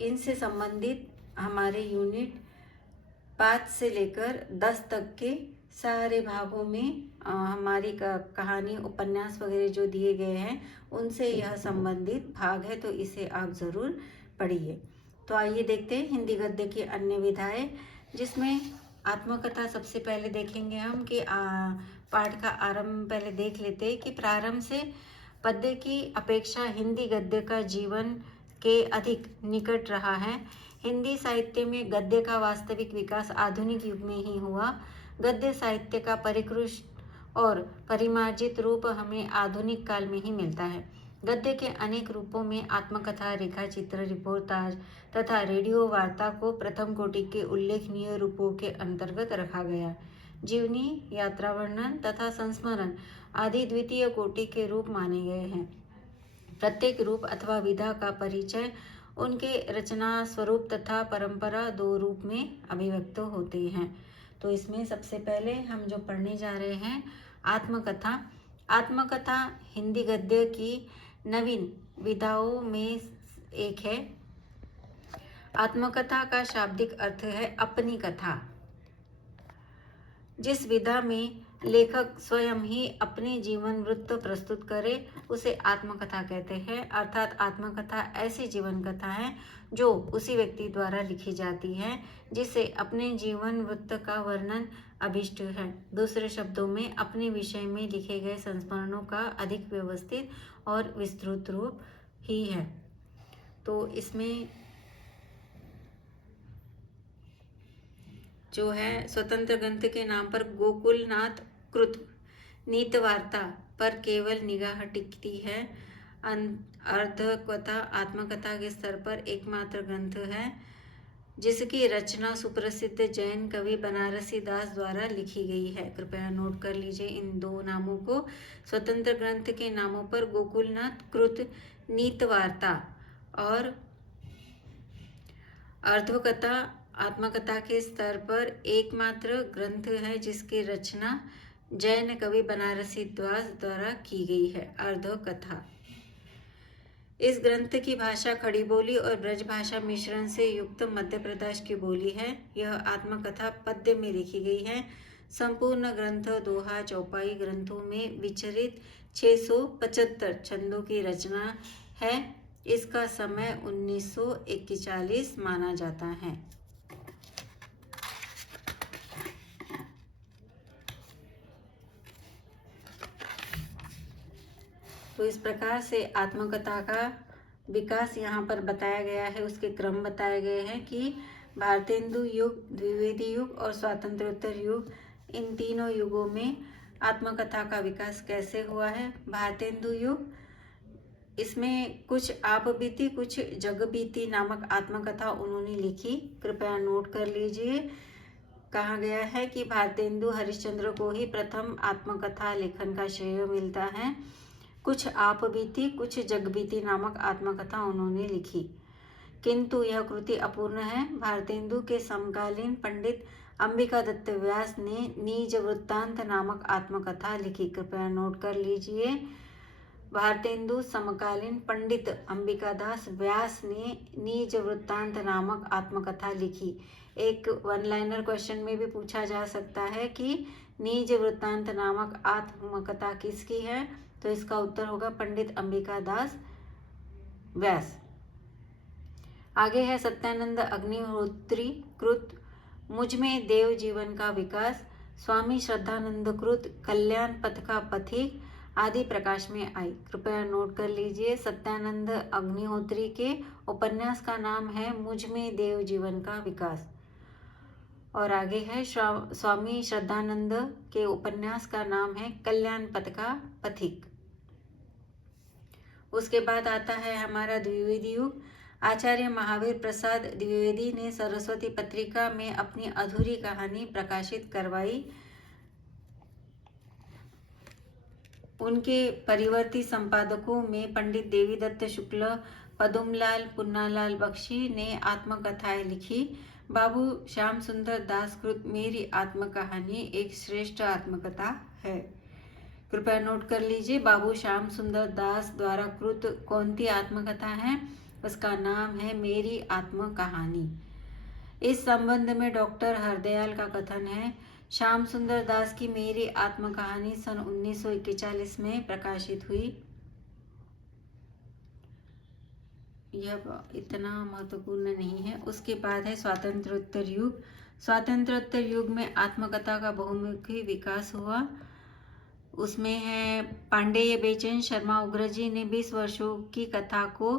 इनसे संबंधित हमारे यूनिट 5 से लेकर 10 तक के सारे भागों में हमारी कहानी, उपन्यास वगैरह जो दिए गए हैं उनसे यह संबंधित भाग है, तो इसे आप ज़रूर पढ़िए। तो आइए देखते हैं हिंदी गद्य की अन्य विधाएं, जिसमें आत्मकथा सबसे पहले देखेंगे हम कि पाठ का आरंभ पहले देख लेते हैं कि प्रारंभ से पद्य की अपेक्षा हिंदी गद्य का जीवन के अधिक निकट रहा है। हिंदी साहित्य में गद्य का वास्तविक विकास आधुनिक युग में ही हुआ। गद्य साहित्य का परिष्कृत और परिमार्जित रूप हमें आधुनिक काल में ही मिलता है। गद्य के अनेक रूपों में आत्मकथा, रेखाचित्र, रिपोर्टाज तथा रेडियो वार्ता को प्रथम कोटि के उल्लेखनीय रूपों के अंतर्गत रखा गया। जीवनी, यात्रा वर्णन तथा संस्मरण आदि द्वितीय कोटि के रूप माने गए हैं। प्रत्येक रूप अथवा विधा का परिचय उनके रचना स्वरूप तथा परंपरा 2 रूप में अभिव्यक्त होते हैं। तो इसमें सबसे पहले हम जो पढ़ने जा रहे हैं आत्मकथा। आत्मकथा हिंदी गद्य की नवीन विधाओं में एक है। आत्मकथा का शाब्दिक अर्थ है अपनी कथा। जिस विधा में लेखक स्वयं ही अपने जीवन वृत्त प्रस्तुत करे उसे आत्मकथा कहते हैं। अर्थात आत्मकथा ऐसी जीवन कथा है जो उसी व्यक्ति द्वारा लिखी जाती है जिसे अपने जीवन वृत्त का वर्णन अभिष्ट है। दूसरे शब्दों में अपने विषय में लिखे गए संस्मरणों का अधिक व्यवस्थित और विस्तृत रूप ही है। तो इसमें जो है स्वतंत्र ग्रंथ के नाम पर गोकुलनाथ कृत नीतवार्ता पर केवल निगाह टिकती है। अर्धकथा आत्मकथा के स्तर पर एकमात्र ग्रंथ है जिसकी रचना सुप्रसिद्ध जैन कवि बनारसी दास द्वारा लिखी गई है। कृपया नोट कर लीजिए इन 2 नामों को। स्वतंत्र ग्रंथ के नामों पर गोकुलनाथ कृत नीतवार्ता और अर्धकथा आत्मकथा के स्तर पर एकमात्र ग्रंथ है जिसकी रचना जैन कवि बनारसी दास द्वारा की गई है। अर्धकथा इस ग्रंथ की भाषा खड़ी बोली और ब्रज भाषा मिश्रण से युक्त मध्य प्रदेश की बोली है। यह आत्मकथा पद्य में लिखी गई है। संपूर्ण ग्रंथ दोहा चौपाई ग्रंथों में विचरित 675 छंदों की रचना है। इसका समय 1941 माना जाता है। तो इस प्रकार से आत्मकथा का विकास यहाँ पर बताया गया है, उसके क्रम बताए गए हैं कि भारतेंदु युग, द्विवेदी युग और स्वातंत्रोत्तर युग, इन तीनों युगों में आत्मकथा का विकास कैसे हुआ है। भारतेंदु युग, इसमें कुछ आप बीती कुछ जग बीती नामक आत्मकथा उन्होंने लिखी, कृपया नोट कर लीजिए। कहा गया है कि भारतेंदु हरिश्चंद्र को ही प्रथम आत्मकथा लेखन का श्रेय मिलता है। कुछ आप बीती कुछ जग बीती नामक आत्मकथा उन्होंने लिखी, किंतु यह कृति अपूर्ण है। भारतेंदु के समकालीन पंडित अंबिका दत्त व्यास ने नीज वृत्तांत नामक आत्मकथा लिखी, कृपया नोट कर लीजिए। भारतेंदु समकालीन पंडित अंबिका दास व्यास ने नीज वृत्तांत नामक आत्मकथा लिखी। एक वन लाइनर क्वेश्चन में भी पूछा जा सकता है कि नीज वृत्तांत नामक आत्मकथा किसकी है, तो इसका उत्तर होगा पंडित अंबिका दास व्यास। आगे है सत्यानंद अग्निहोत्री कृत मुझ में देव जीवन का विकास, स्वामी श्रद्धानंद कृत कल्याण पथ का पथिक आदि प्रकाश में आई, कृपया नोट कर लीजिए। सत्यानंद अग्निहोत्री के उपन्यास का नाम है मुझ में देव जीवन का विकास। और आगे है स्वामी श्रद्धानंद के उपन्यास का नाम है कल्याण पथ का पथिक। उसके बाद आता है हमारा द्विवेदी युग। आचार्य महावीर प्रसाद द्विवेदी ने सरस्वती पत्रिका में अपनी अधूरी कहानी प्रकाशित करवाई। उनके परिवर्ती संपादकों में पंडित देवीदत्त शुक्ल, पदुमलाल, पुन्नालाल बख्शी ने आत्मकथाएं लिखी। बाबू श्याम सुंदर दास कृत मेरी आत्मकहानी एक श्रेष्ठ आत्मकथा है, कृपया नोट कर लीजिए। बाबू श्याम सुंदर दास द्वारा कृत कौन सी आत्मकथा है, उसका नाम है मेरी आत्मकहानी। इस संबंध में डॉक्टर हरदयाल का कथन है, श्याम सुंदर दास की मेरी आत्मकहानी सन 1941 में प्रकाशित हुई। यह इतना महत्वपूर्ण नहीं है। उसके बाद है स्वातंत्रोत्तर युग। स्वातंत्रोत्तर युग में आत्मकथा का बहुमुखी विकास हुआ। उसमें है पांडेय, बेचैन, शर्मा उग्रजी ने 20 वर्षों की कथा को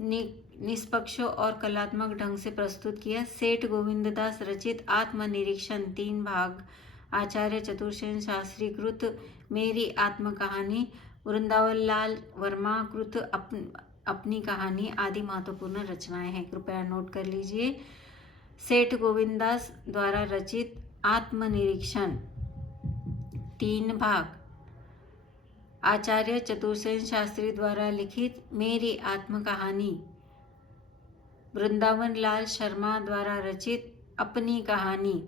निष्पक्ष और कलात्मक ढंग से प्रस्तुत किया। सेठ गोविंददास रचित आत्मनिरीक्षण 3 भाग, आचार्य चतुरसेन शास्त्री कृत मेरी आत्मकहानी, वृंदावन लाल वर्मा कृत अपनी कहानी आदि महत्वपूर्ण रचनाएं हैं, कृपया नोट कर लीजिए। सेठ गोविंददास द्वारा रचित आत्मनिरीक्षण 3 भाग, आचार्य चतुरसेन शास्त्री द्वारा लिखित मेरी आत्मकहानी, वृंदावन लाल शर्मा द्वारा रचित अपनी कहानी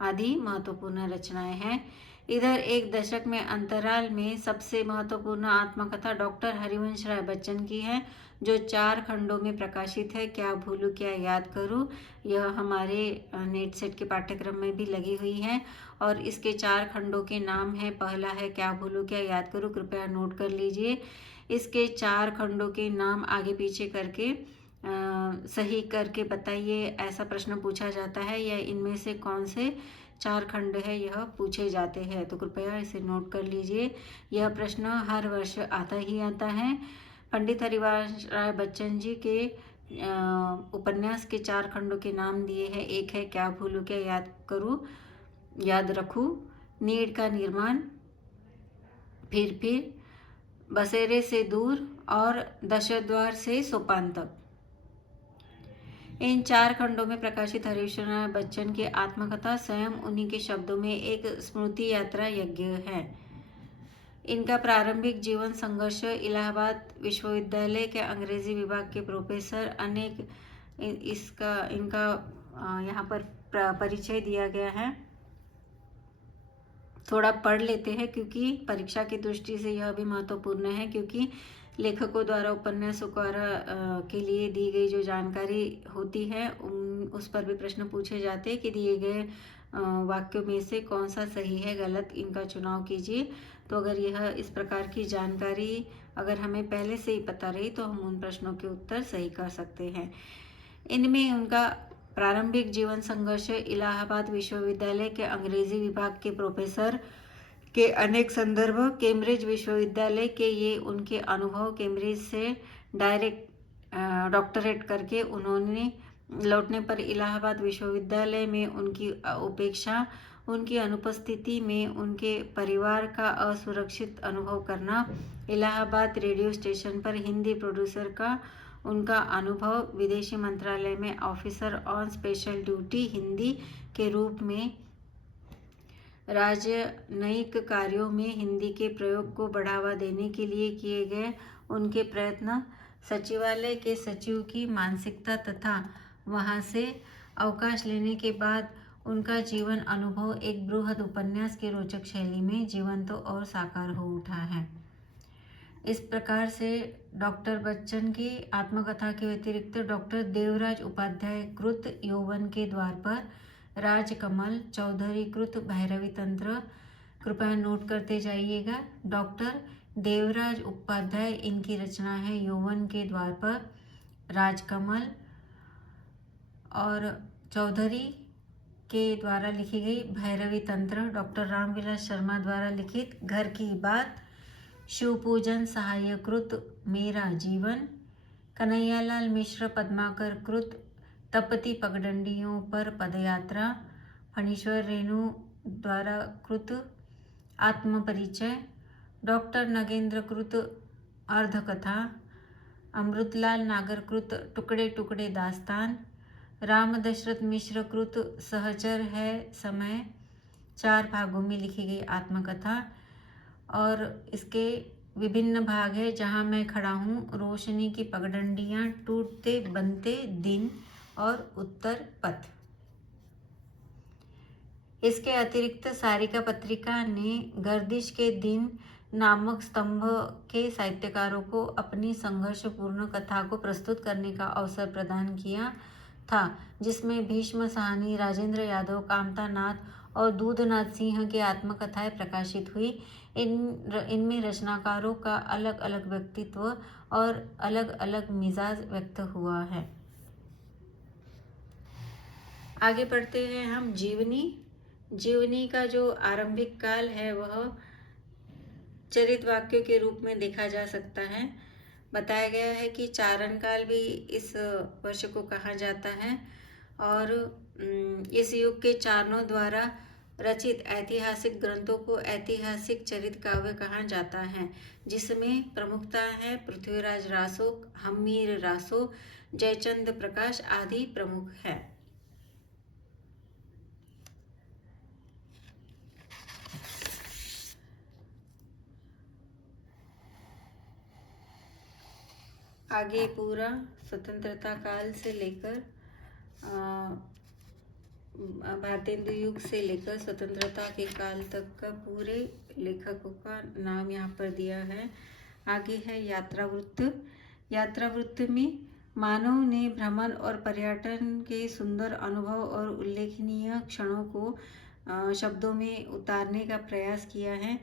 आदि महत्वपूर्ण रचनाएं हैं। इधर एक दशक में अंतराल में सबसे महत्वपूर्ण आत्मकथा डॉक्टर हरिवंश राय बच्चन की है, जो 4 खंडों में प्रकाशित है, क्या भूलूं क्या याद करूं। यह हमारे नेट सेट के पाठ्यक्रम में भी लगी हुई है और इसके 4 खंडों के नाम है, पहला है क्या भूलूं क्या याद करूं, कृपया नोट कर लीजिए। इसके 4 खंडों के नाम आगे पीछे करके सही करके बताइए, ऐसा प्रश्न पूछा जाता है, या इनमें से कौन से 4 खंड है यह पूछे जाते हैं, तो कृपया इसे नोट कर लीजिए। यह प्रश्न हर वर्ष आता ही आता है। पंडित हरिवंश राय बच्चन जी के उपन्यास के 4 खंडों के नाम दिए हैं। एक है क्या भूलूं क्या याद करूं, याद रखूं, नीड़ का निर्माण, फिर बसेरे से दूर और दशद्वार से सोपान तक। इन 4 खंडों में प्रकाशित हरिवंश राय बच्चन की आत्मकथा स्वयं उन्हीं के शब्दों में एक स्मृति यात्रा यज्ञ है। इनका प्रारंभिक जीवन संघर्ष, इलाहाबाद विश्वविद्यालय के अंग्रेजी विभाग के प्रोफेसर, अनेक इनका यहाँ पर परिचय दिया गया है। थोड़ा पढ़ लेते हैं क्योंकि परीक्षा की दृष्टि से यह भी महत्वपूर्ण है, क्योंकि लेखकों द्वारा उपन्यासकारों के लिए दी गई जो जानकारी होती है उस पर भी प्रश्न पूछे जाते हैं कि दिए गए वाक्यों में से कौन सा सही है गलत, इनका चुनाव कीजिए। तो अगर यह इस प्रकार की जानकारी अगर हमें पहले से ही पता रही तो हम उन प्रश्नों के उत्तर सही कर सकते हैं। इनमें उनका प्रारंभिक जीवन संघर्ष, इलाहाबाद विश्वविद्यालय के अंग्रेजी विभाग के प्रोफेसर के अनेक संदर्भ, कैम्ब्रिज विश्वविद्यालय के ये उनके अनुभव, कैम्ब्रिज से डॉक्टरेट करके उन्होंने लौटने पर इलाहाबाद विश्वविद्यालय में उनकी उपेक्षा, उनकी अनुपस्थिति में उनके परिवार का असुरक्षित अनुभव करना, इलाहाबाद रेडियो स्टेशन पर हिंदी प्रोड्यूसर का उनका अनुभव, विदेशी मंत्रालय में officer on special duty Hindi के रूप में राजनयिक कार्यों में हिंदी के प्रयोग को बढ़ावा देने के लिए किए गए उनके प्रयत्न, सचिवालय के सचिव की मानसिकता तथा वहां से अवकाश लेने के बाद उनका जीवन अनुभव एक बृहद उपन्यास की रोचक शैली में जीवंत और साकार हो उठा है। इस प्रकार से डॉक्टर बच्चन की आत्मकथा के व्यतिरिक्त डॉक्टर देवराज उपाध्याय कृत यौवन के द्वार पर, राजकमल चौधरी कृत भैरवी तंत्र, कृपया नोट करते जाइएगा। डॉक्टर देवराज उपाध्याय इनकी रचना है यौवन के द्वार पर, राजकमल, और चौधरी के द्वारा लिखी गई भैरवी तंत्र, डॉक्टर रामविलास शर्मा द्वारा लिखित घर की बात, शिवपूजन सहायकृत मेरा जीवन, कन्हैयालाल मिश्र पद्माकर कृत तपती पगडंडियों पर पदयात्रा, फणीश्वर रेणु द्वारा कृत आत्मपरिचय, डॉक्टर नगेंद्र कृत अर्धकथा, अमृतलाल नागर कृत टुकड़े टुकड़े दास्तान, राम दशरथ मिश्र कृत सहचर है समय, 4 भागों में लिखी गई आत्मकथा, और इसके विभिन्न भाग है जहाँ मैं खड़ा हूँ, रोशनी की पगडंडियाँ, टूटते बनते दिन और उत्तर पथ। इसके अतिरिक्त सारिका पत्रिका ने गर्दिश के दिन नामक स्तंभ के साहित्यकारों को अपनी संघर्षपूर्ण कथा को प्रस्तुत करने का अवसर प्रदान किया था, जिसमें भीष्म साहनी, राजेंद्र यादव, कामता नाथ और दूधनाथ सिंह की आत्मकथाएं प्रकाशित हुई। इनमें रचनाकारों का अलग अलग व्यक्तित्व और अलग अलग मिजाज व्यक्त हुआ है। आगे बढ़ते हैं हम। जीवनी का जो आरंभिक काल है वह चरित वाक्यों के रूप में देखा जा सकता है। बताया गया है कि चारण काल भी इस वर्ष को कहा जाता है और इस युग के चारणों द्वारा रचित ऐतिहासिक ग्रंथों को ऐतिहासिक चरित काव्य कहा जाता है, जिसमें प्रमुखता है पृथ्वीराज रासो, हम्मीर रासो, जयचंद प्रकाश आदि प्रमुख है। आगे पूरा स्वतंत्रता काल से लेकर भारतेंदु युग से लेकर स्वतंत्रता के काल तक का पूरे लेखकों का नाम यहाँ पर दिया है। आगे है यात्रा वृत्त। यात्रा वृत्त में मानव ने भ्रमण और पर्यटन के सुंदर अनुभव और उल्लेखनीय क्षणों को शब्दों में उतारने का प्रयास किया है।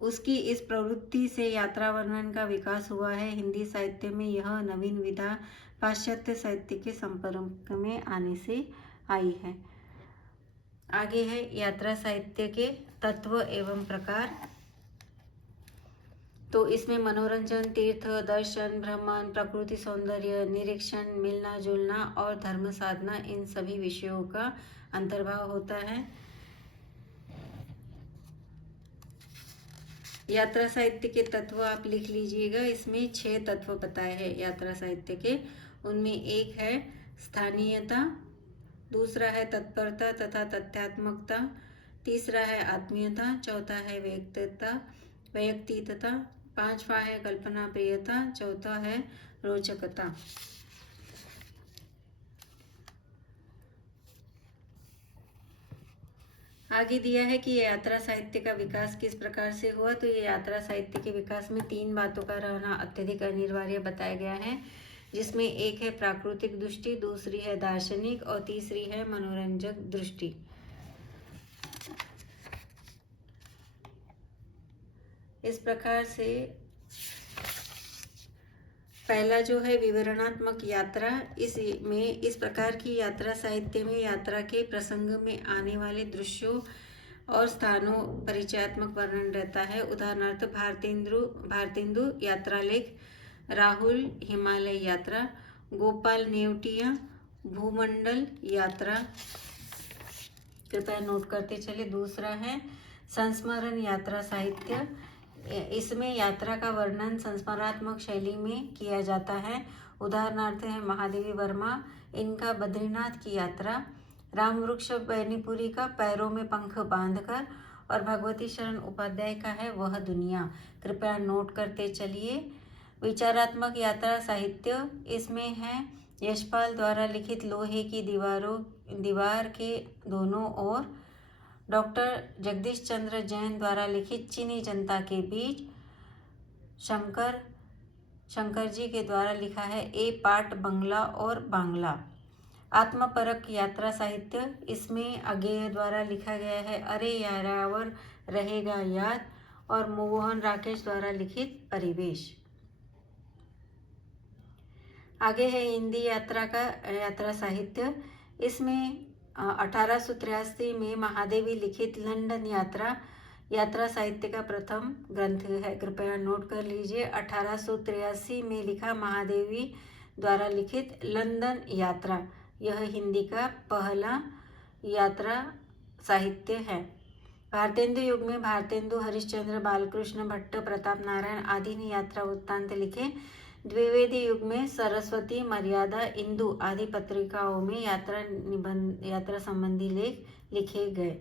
उसकी इस प्रवृत्ति से यात्रा वर्णन का विकास हुआ है। हिंदी साहित्य में यह नवीन विधा पाश्चात्य साहित्य के संपर्क में आने से आई है। आगे है यात्रा साहित्य के तत्व एवं प्रकार। तो इसमें मनोरंजन, तीर्थ, दर्शन, भ्रमण, प्रकृति सौंदर्य, निरीक्षण, मिलना जुलना और धर्म साधना, इन सभी विषयों का अंतर्भाव होता है। यात्रा साहित्य के तत्व आप लिख लीजिएगा। इसमें 6 तत्व बताए हैं यात्रा साहित्य के। उनमें एक है स्थानीयता, दूसरा है तत्परता तथा तथ्यात्मकता, तीसरा है आत्मीयता, चौथा है वैयक्तिकता, पांचवा है कल्पना प्रियता, चौथा है रोचकता। आगे दिया है कि यात्रा साहित्य का विकास किस प्रकार से हुआ। तो ये यात्रा साहित्य के विकास में 3 बातों का रहना अत्यधिक अनिवार्य बताया गया है, जिसमें एक है प्राकृतिक दृष्टि, दूसरी है दार्शनिक और तीसरी है मनोरंजक दृष्टि। इस प्रकार से पहला जो है विवरणात्मक यात्रा, इस प्रकार की यात्रा साहित्य में यात्रा के प्रसंग में आने वाले दृश्यों और स्थानों परिचयात्मक वर्णन रहता है। उदाहरणार्थ भारतेंदु यात्रा लेख, राहुल हिमालय यात्रा, गोपाल नेवटिया भूमंडल यात्रा। कृपया नोट करते चले। दूसरा है संस्मरण यात्रा साहित्य। इसमें यात्रा का वर्णन संस्मरणात्मक शैली में किया जाता है। उदाहरणार्थ है महादेवी वर्मा, इनका बद्रीनाथ की यात्रा, रामवृक्ष बैनीपुरी का पैरों में पंख बांधकर, और भगवती शरण उपाध्याय का है वह दुनिया। कृपया नोट करते चलिए। विचारात्मक यात्रा साहित्य, इसमें है यशपाल द्वारा लिखित लोहे की दीवार के दोनों ओर, डॉक्टर जगदीश चंद्र जैन द्वारा लिखित चीनी जनता के बीच, शंकर जी के द्वारा लिखा है ए पाट बंगला और बांग्ला। आत्मपरक यात्रा साहित्य, इसमें अगेय द्वारा लिखा गया है अरे यारावर रहेगा याद, और मोहन राकेश द्वारा लिखित परिवेश। आगे है हिंदी यात्रा साहित्य। इसमें 1883 में महादेवी लिखित लंदन यात्रा साहित्य का प्रथम ग्रंथ है। कृपया नोट कर लीजिए। 1883 में लिखा महादेवी द्वारा लिखित लंदन यात्रा, यह हिंदी का पहला यात्रा साहित्य है। भारतेंदु युग में भारतेंदु, हरिश्चंद्र, बालकृष्ण भट्ट, प्रताप नारायण आदि ने यात्रा वृत्तांत लिखे। द्विवेदी युग में सरस्वती, मर्यादा, इंदु आदि पत्रिकाओं में यात्रा संबंधी लेख लिखे गए।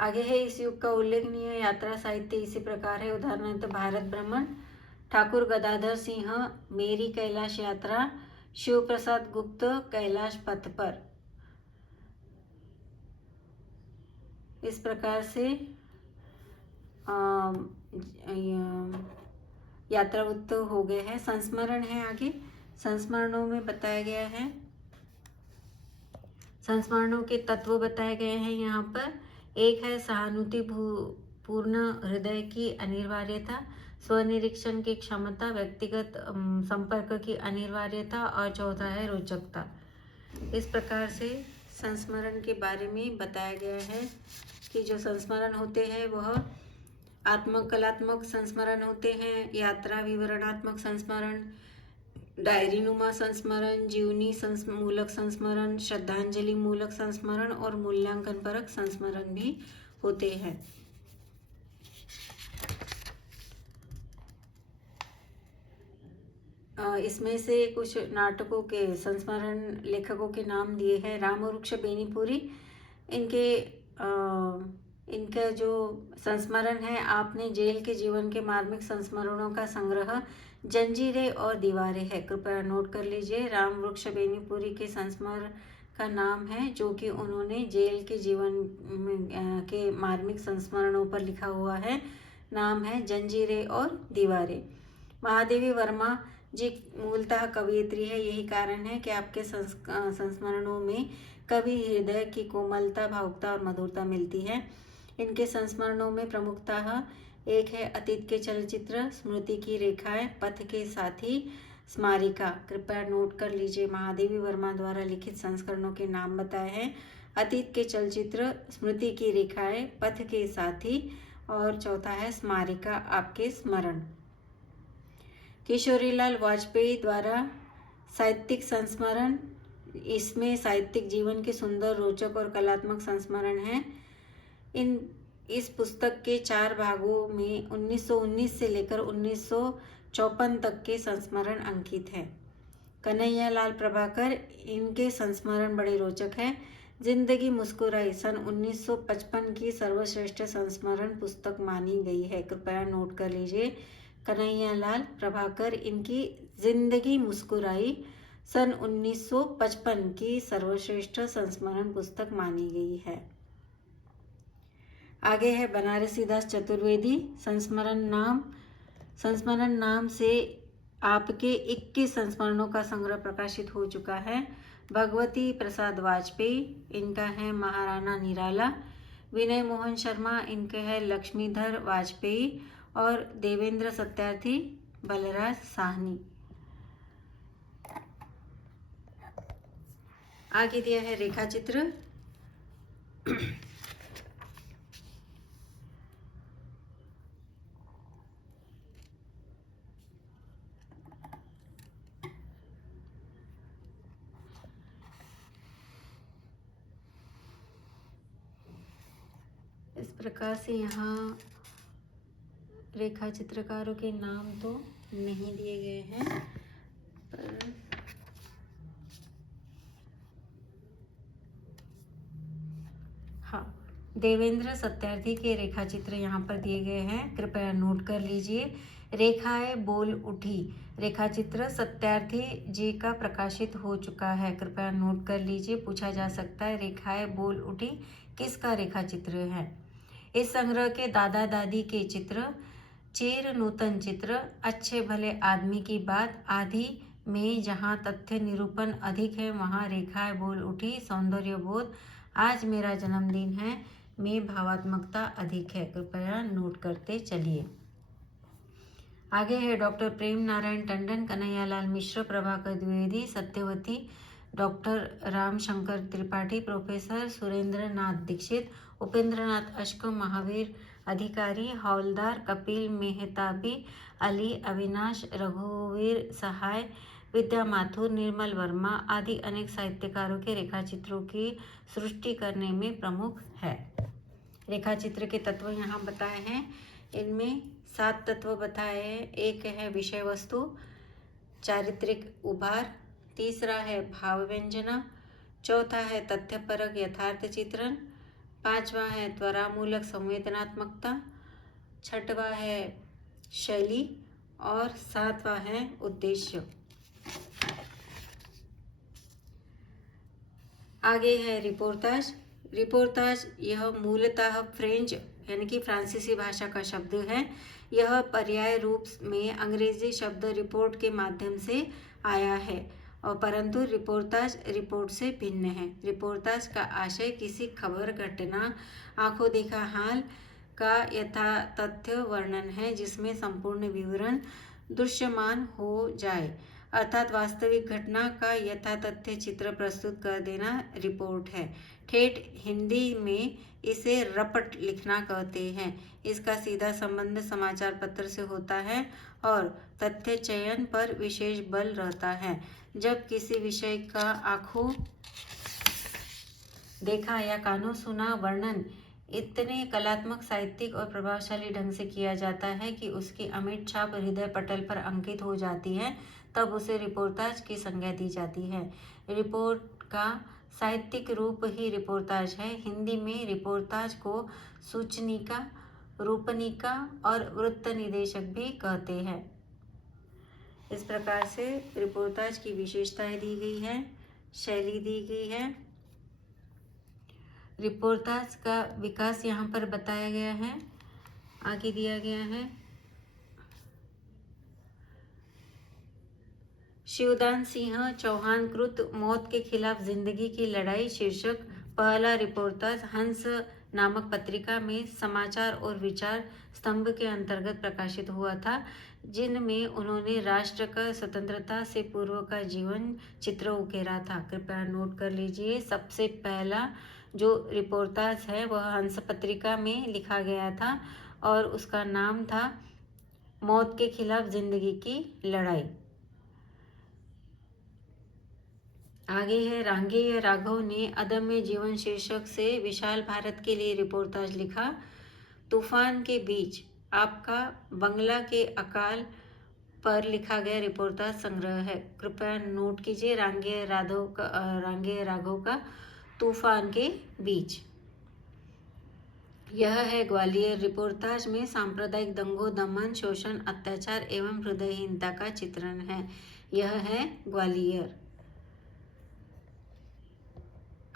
आगे है इस युग का उल्लेखनीय यात्रा साहित्य इसी प्रकार है। उदाहरणार्थ भारत भ्रमण, ठाकुर गदाधर सिंह मेरी कैलाश यात्रा, शिव प्रसाद गुप्त कैलाश पथ पर। इस प्रकार से यात्रा वृत्त हो गए हैं। संस्मरण है आगे। संस्मरणों में बताया गया है, संस्मरणों के तत्व बताए गए हैं यहाँ पर। एक है सहानुभूति पूर्ण हृदय की अनिवार्यता, स्वनिरीक्षण की क्षमता, व्यक्तिगत संपर्क की अनिवार्यता, और चौथा है रोचकता। इस प्रकार से संस्मरण के बारे में बताया गया है कि जो संस्मरण होते हैं वह कलात्मक संस्मरण होते हैं, यात्रा विवरणात्मक संस्मरण, डायरी नुमा संस्मरण, जीवनी मूलक संस्मरण, श्रद्धांजलि मूलक संस्मरण और मूल्यांकन परक संस्मरण भी होते हैं। इसमें से कुछ नाटकों के संस्मरण लेखकों के नाम दिए हैं। रामवृक्ष बेनीपुरी, इनका जो संस्मरण है, आपने जेल के जीवन के मार्मिक संस्मरणों का संग्रह जंजीरें और दीवारें है। कृपया नोट कर लीजिए। रामवृक्ष बेनीपुरी के संस्मरण का नाम है जो कि उन्होंने जेल के जीवन के मार्मिक संस्मरणों पर लिखा हुआ है, नाम है जंजीरें और दीवारें। महादेवी वर्मा जी मूलतः कवयित्री है, यही कारण है कि आपके संस्मरणों में कवि हृदय की कोमलता, भावुकता और मधुरता मिलती है। इनके संस्मरणों में प्रमुखतः एक है अतीत के चलचित्र, स्मृति की रेखाएं, पथ के साथी, स्मारिका। कृपया नोट कर लीजिए। महादेवी वर्मा द्वारा लिखित संस्करणों के नाम बताए हैं, अतीत के चलचित्र, स्मृति की रेखाएं, पथ के साथी, और चौथा है स्मारिका, आपके स्मरण। किशोरीलाल वाजपेयी द्वारा साहित्यिक संस्मरण, इसमें साहित्यिक जीवन के सुंदर, रोचक और कलात्मक संस्मरण हैं। इस पुस्तक के 4 भागों में 1919 से लेकर 1954 तक के संस्मरण अंकित हैं। कन्हैयालाल प्रभाकर, इनके संस्मरण बड़े रोचक हैं। जिंदगी मुस्कुराई सन 1955 की सर्वश्रेष्ठ संस्मरण पुस्तक मानी गई है। कृपया नोट कर लीजिए। कन्हैयालाल प्रभाकर, इनकी जिंदगी मुस्कुराई सन 1955 की सर्वश्रेष्ठ संस्मरण पुस्तक मानी गई है। आगे है बनारसी दास चतुर्वेदी, संस्मरण नाम से आपके 21 संस्मरणों का संग्रह प्रकाशित हो चुका है। भगवती प्रसाद वाजपेयी, इनका है महाराणा निराला। विनय मोहन शर्मा, इनके है लक्ष्मीधर वाजपेयी। और देवेंद्र सत्यार्थी, बलराज साहनी। आगे दिया है रेखा चित्र। इस प्रकार से यहाँ रेखा चित्रकारों के नाम तो नहीं दिए गए हैं, पर हाँ, देवेंद्र सत्यार्थी के रेखा चित्र यहाँ पर दिए गए हैं, कृपया नोट कर लीजिए। रेखाएं बोल उठी, रेखा चित्र सत्यार्थी जी का प्रकाशित हो चुका है, कृपया नोट कर लीजिए। पूछा जा सकता है रेखाएं बोल उठी किसका रेखा चित्र है। इस संग्रह के दादा दादी के चित्र, चिर नूतन चित्र, अच्छे भले आदमी की बात आदि में जहाँ तथ्य निरूपण अधिक है वहाँ रेखाएं बोल उठी, सौंदर्य बोध, आज मेरा जन्मदिन है में भावात्मकता अधिक है, कृपया नोट करते चलिए। आगे है डॉक्टर प्रेम नारायण टंडन, कन्हैयालाल मिश्र, प्रभाकर द्विवेदी, सत्यवती, डॉक्टर रामशंकर त्रिपाठी, प्रोफेसर सुरेंद्र नाथ दीक्षित, उपेंद्रनाथ अश्क, महावीर अधिकारी, हौलदार, कपिल मेहताबी, अली अविनाश, रघुवीर सहाय, विद्या माथुर, निर्मल वर्मा आदि अनेक साहित्यकारों के रेखाचित्रों की सृष्टि करने में प्रमुख है। रेखाचित्र के तत्व यहाँ बताए हैं, इनमें 7 तत्व बताए हैं। एक है विषय वस्तु, चारित्रिक उभार, तीसरा है भाव व्यंजना, चौथा है तथ्यपरक यथार्थ चित्रण, पांचवा है त्वरामूलक संवेदनात्मकता, छठवा है शैली और सातवां है उद्देश्य। आगे है रिपोर्टाज। रिपोर्टाज यह मूलतः फ्रेंच यानी कि फ्रांसीसी भाषा का शब्द है। यह पर्याय रूप में अंग्रेजी शब्द रिपोर्ट के माध्यम से आया है और परंतु रिपोर्टाज रिपोर्ट से भिन्न है। रिपोर्टाज का आशय किसी खबर, घटना, आंखों देखा हाल का यथातथ्य वर्णन है जिसमें संपूर्ण विवरण दृश्यमान हो जाए, अर्थात वास्तविक घटना का यथातथ्य चित्र प्रस्तुत कर देना रिपोर्ट है। ठेठ हिंदी में इसे रपट लिखना कहते हैं। इसका सीधा संबंध समाचार पत्र से होता है और तथ्य चयन पर विशेष बल रहता है। जब किसी विषय का आंखों देखा या कानों सुना वर्णन इतने कलात्मक, साहित्यिक और प्रभावशाली ढंग से किया जाता है कि उसकी अमिट छाप हृदय पटल पर अंकित हो जाती है, तब उसे रिपोर्टाज की संज्ञा दी जाती है। रिपोर्ट का साहित्यिक रूप ही रिपोर्टाज है। हिंदी में रिपोर्टाज को सूचनिका, रूपनिका और वृत्त निदेशक भी कहते हैं। इस प्रकार से रिपोर्टाज की विशेषताएं दी गई है, शैली दी गई है। रिपोर्टाज का विकास यहाँ पर बताया गया है, आगे दिया गया है। शिवदान सिंह चौहान कृत मौत के खिलाफ जिंदगी की लड़ाई शीर्षक पहला रिपोर्टाज हंस नामक पत्रिका में समाचार और विचार स्तंभ के अंतर्गत प्रकाशित हुआ था, जिनमें उन्होंने राष्ट्र का स्वतंत्रता से पूर्व का जीवन चित्र उकेरा था। कृपया नोट कर लीजिए। सबसे पहला जो रिपोर्टाज है वह हंस पत्रिका में लिखा गया था और उसका नाम था मौत के खिलाफ जिंदगी की लड़ाई। आगे है रांगेय राघव ने अदम्य जीवन शीर्षक से विशाल भारत के लिए रिपोर्टाज लिखा। तूफान के बीच आपका बंगला के अकाल पर लिखा गया रिपोर्टाज संग्रह है। कृपया नोट कीजिए रांगेय राघव का तूफान के बीच। यह है ग्वालियर। रिपोर्टाज में सांप्रदायिक दंगों, दमन, शोषण, अत्याचार एवं हृदयहीनता का चित्रण है। यह है ग्वालियर।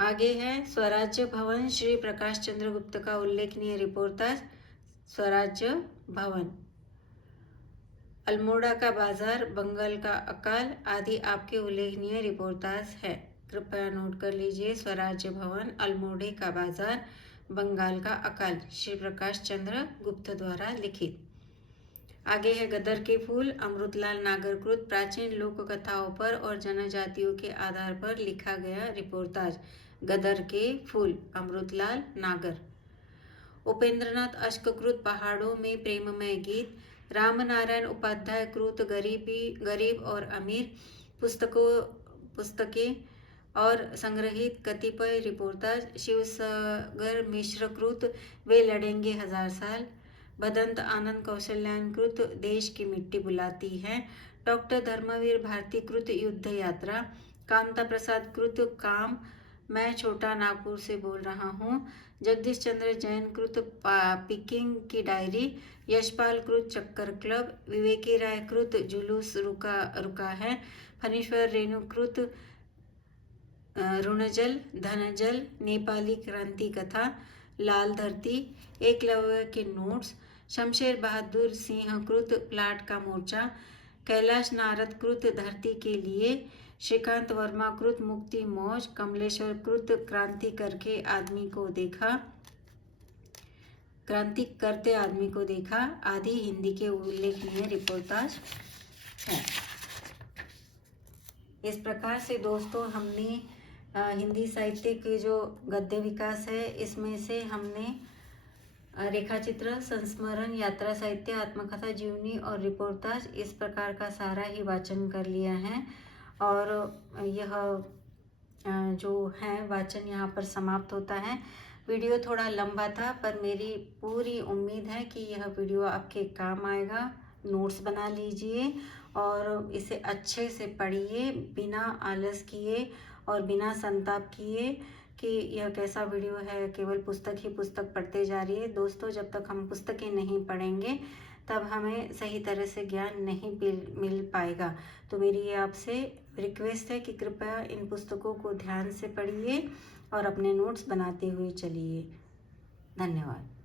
आगे है स्वराज्य भवन, श्री प्रकाश चंद्र गुप्त का उल्लेखनीय रिपोर्टाज स्वराज्य भवन। अल्मोड़ा का बाजार, बंगाल का अकाल आदि आपके उल्लेखनीय रिपोर्टाज है। कृपया नोट कर लीजिए। स्वराज्य भवन, अल्मोड़े का बाजार, बंगाल का अकाल, श्री प्रकाश चंद्र गुप्त द्वारा लिखित। आगे है गदर के फूल, अमृतलाल नागरकृत प्राचीन लोक कथाओं पर और जनजातियों के आधार पर लिखा गया रिपोर्टाज। गदर के फूल, अमृतलाल नागर। उपेंद्रनाथ अश्ककृत पहाड़ों में प्रेममय गीत, रामनारायण उपाध्याय कृत गरीब और अमीर पुस्तकें और संग्रहित कतिपय रिपोर्टाज, शिवसागर मिश्र कृत वे लड़ेंगे हजार साल, भदंत आनंद कौशल्यान कृत देश की मिट्टी बुलाती है, डॉक्टर धर्मवीर भारती कृत युद्ध यात्रा, कामता प्रसाद कृत काम, मैं छोटा नागपुर से बोल रहा हूँ, जगदीश चंद्र जैन कृत पिकिंग की डायरी, यशपाल कृत चक्कर क्लब, विवेकी राय कृत जुलूस रुका है, फणीश्वर रेणु कृत ऋणजल धनजल, नेपाली क्रांति कथा, लाल धरती, एकलव्य के नोट्स, शमशेर बहादुर सिंह कृत प्लाट का मोर्चा, कैलाश नारद कृत धरती के लिए, श्रीकांत वर्मा कृत मुक्ति मौज, कमलेश्वर कृत क्रांति करते आदमी को देखा आदि हिंदी के उल्लेखनीय रिपोर्टाज हैं। इस प्रकार से दोस्तों हमने हिंदी साहित्य के जो गद्य विकास है इसमें से हमने रेखाचित्र, संस्मरण, यात्रा साहित्य, आत्मकथा, जीवनी और रिपोर्टाज इस प्रकार का सारा ही वाचन कर लिया है। और यह जो है वाचन यहाँ पर समाप्त होता है। वीडियो थोड़ा लंबा था पर मेरी पूरी उम्मीद है कि यह वीडियो आपके काम आएगा। नोट्स बना लीजिए और इसे अच्छे से पढ़िए बिना आलस किए और बिना संताप किए कि यह कैसा वीडियो है, केवल पुस्तक ही पुस्तक पढ़ते जा रही है। दोस्तों, जब तक हम पुस्तकें नहीं पढ़ेंगे तब हमें सही तरह से ज्ञान नहीं मिल पाएगा। तो मेरी ये आपसे रिक्वेस्ट है कि कृपया इन पुस्तकों को ध्यान से पढ़िए और अपने नोट्स बनाते हुए चलिए। धन्यवाद।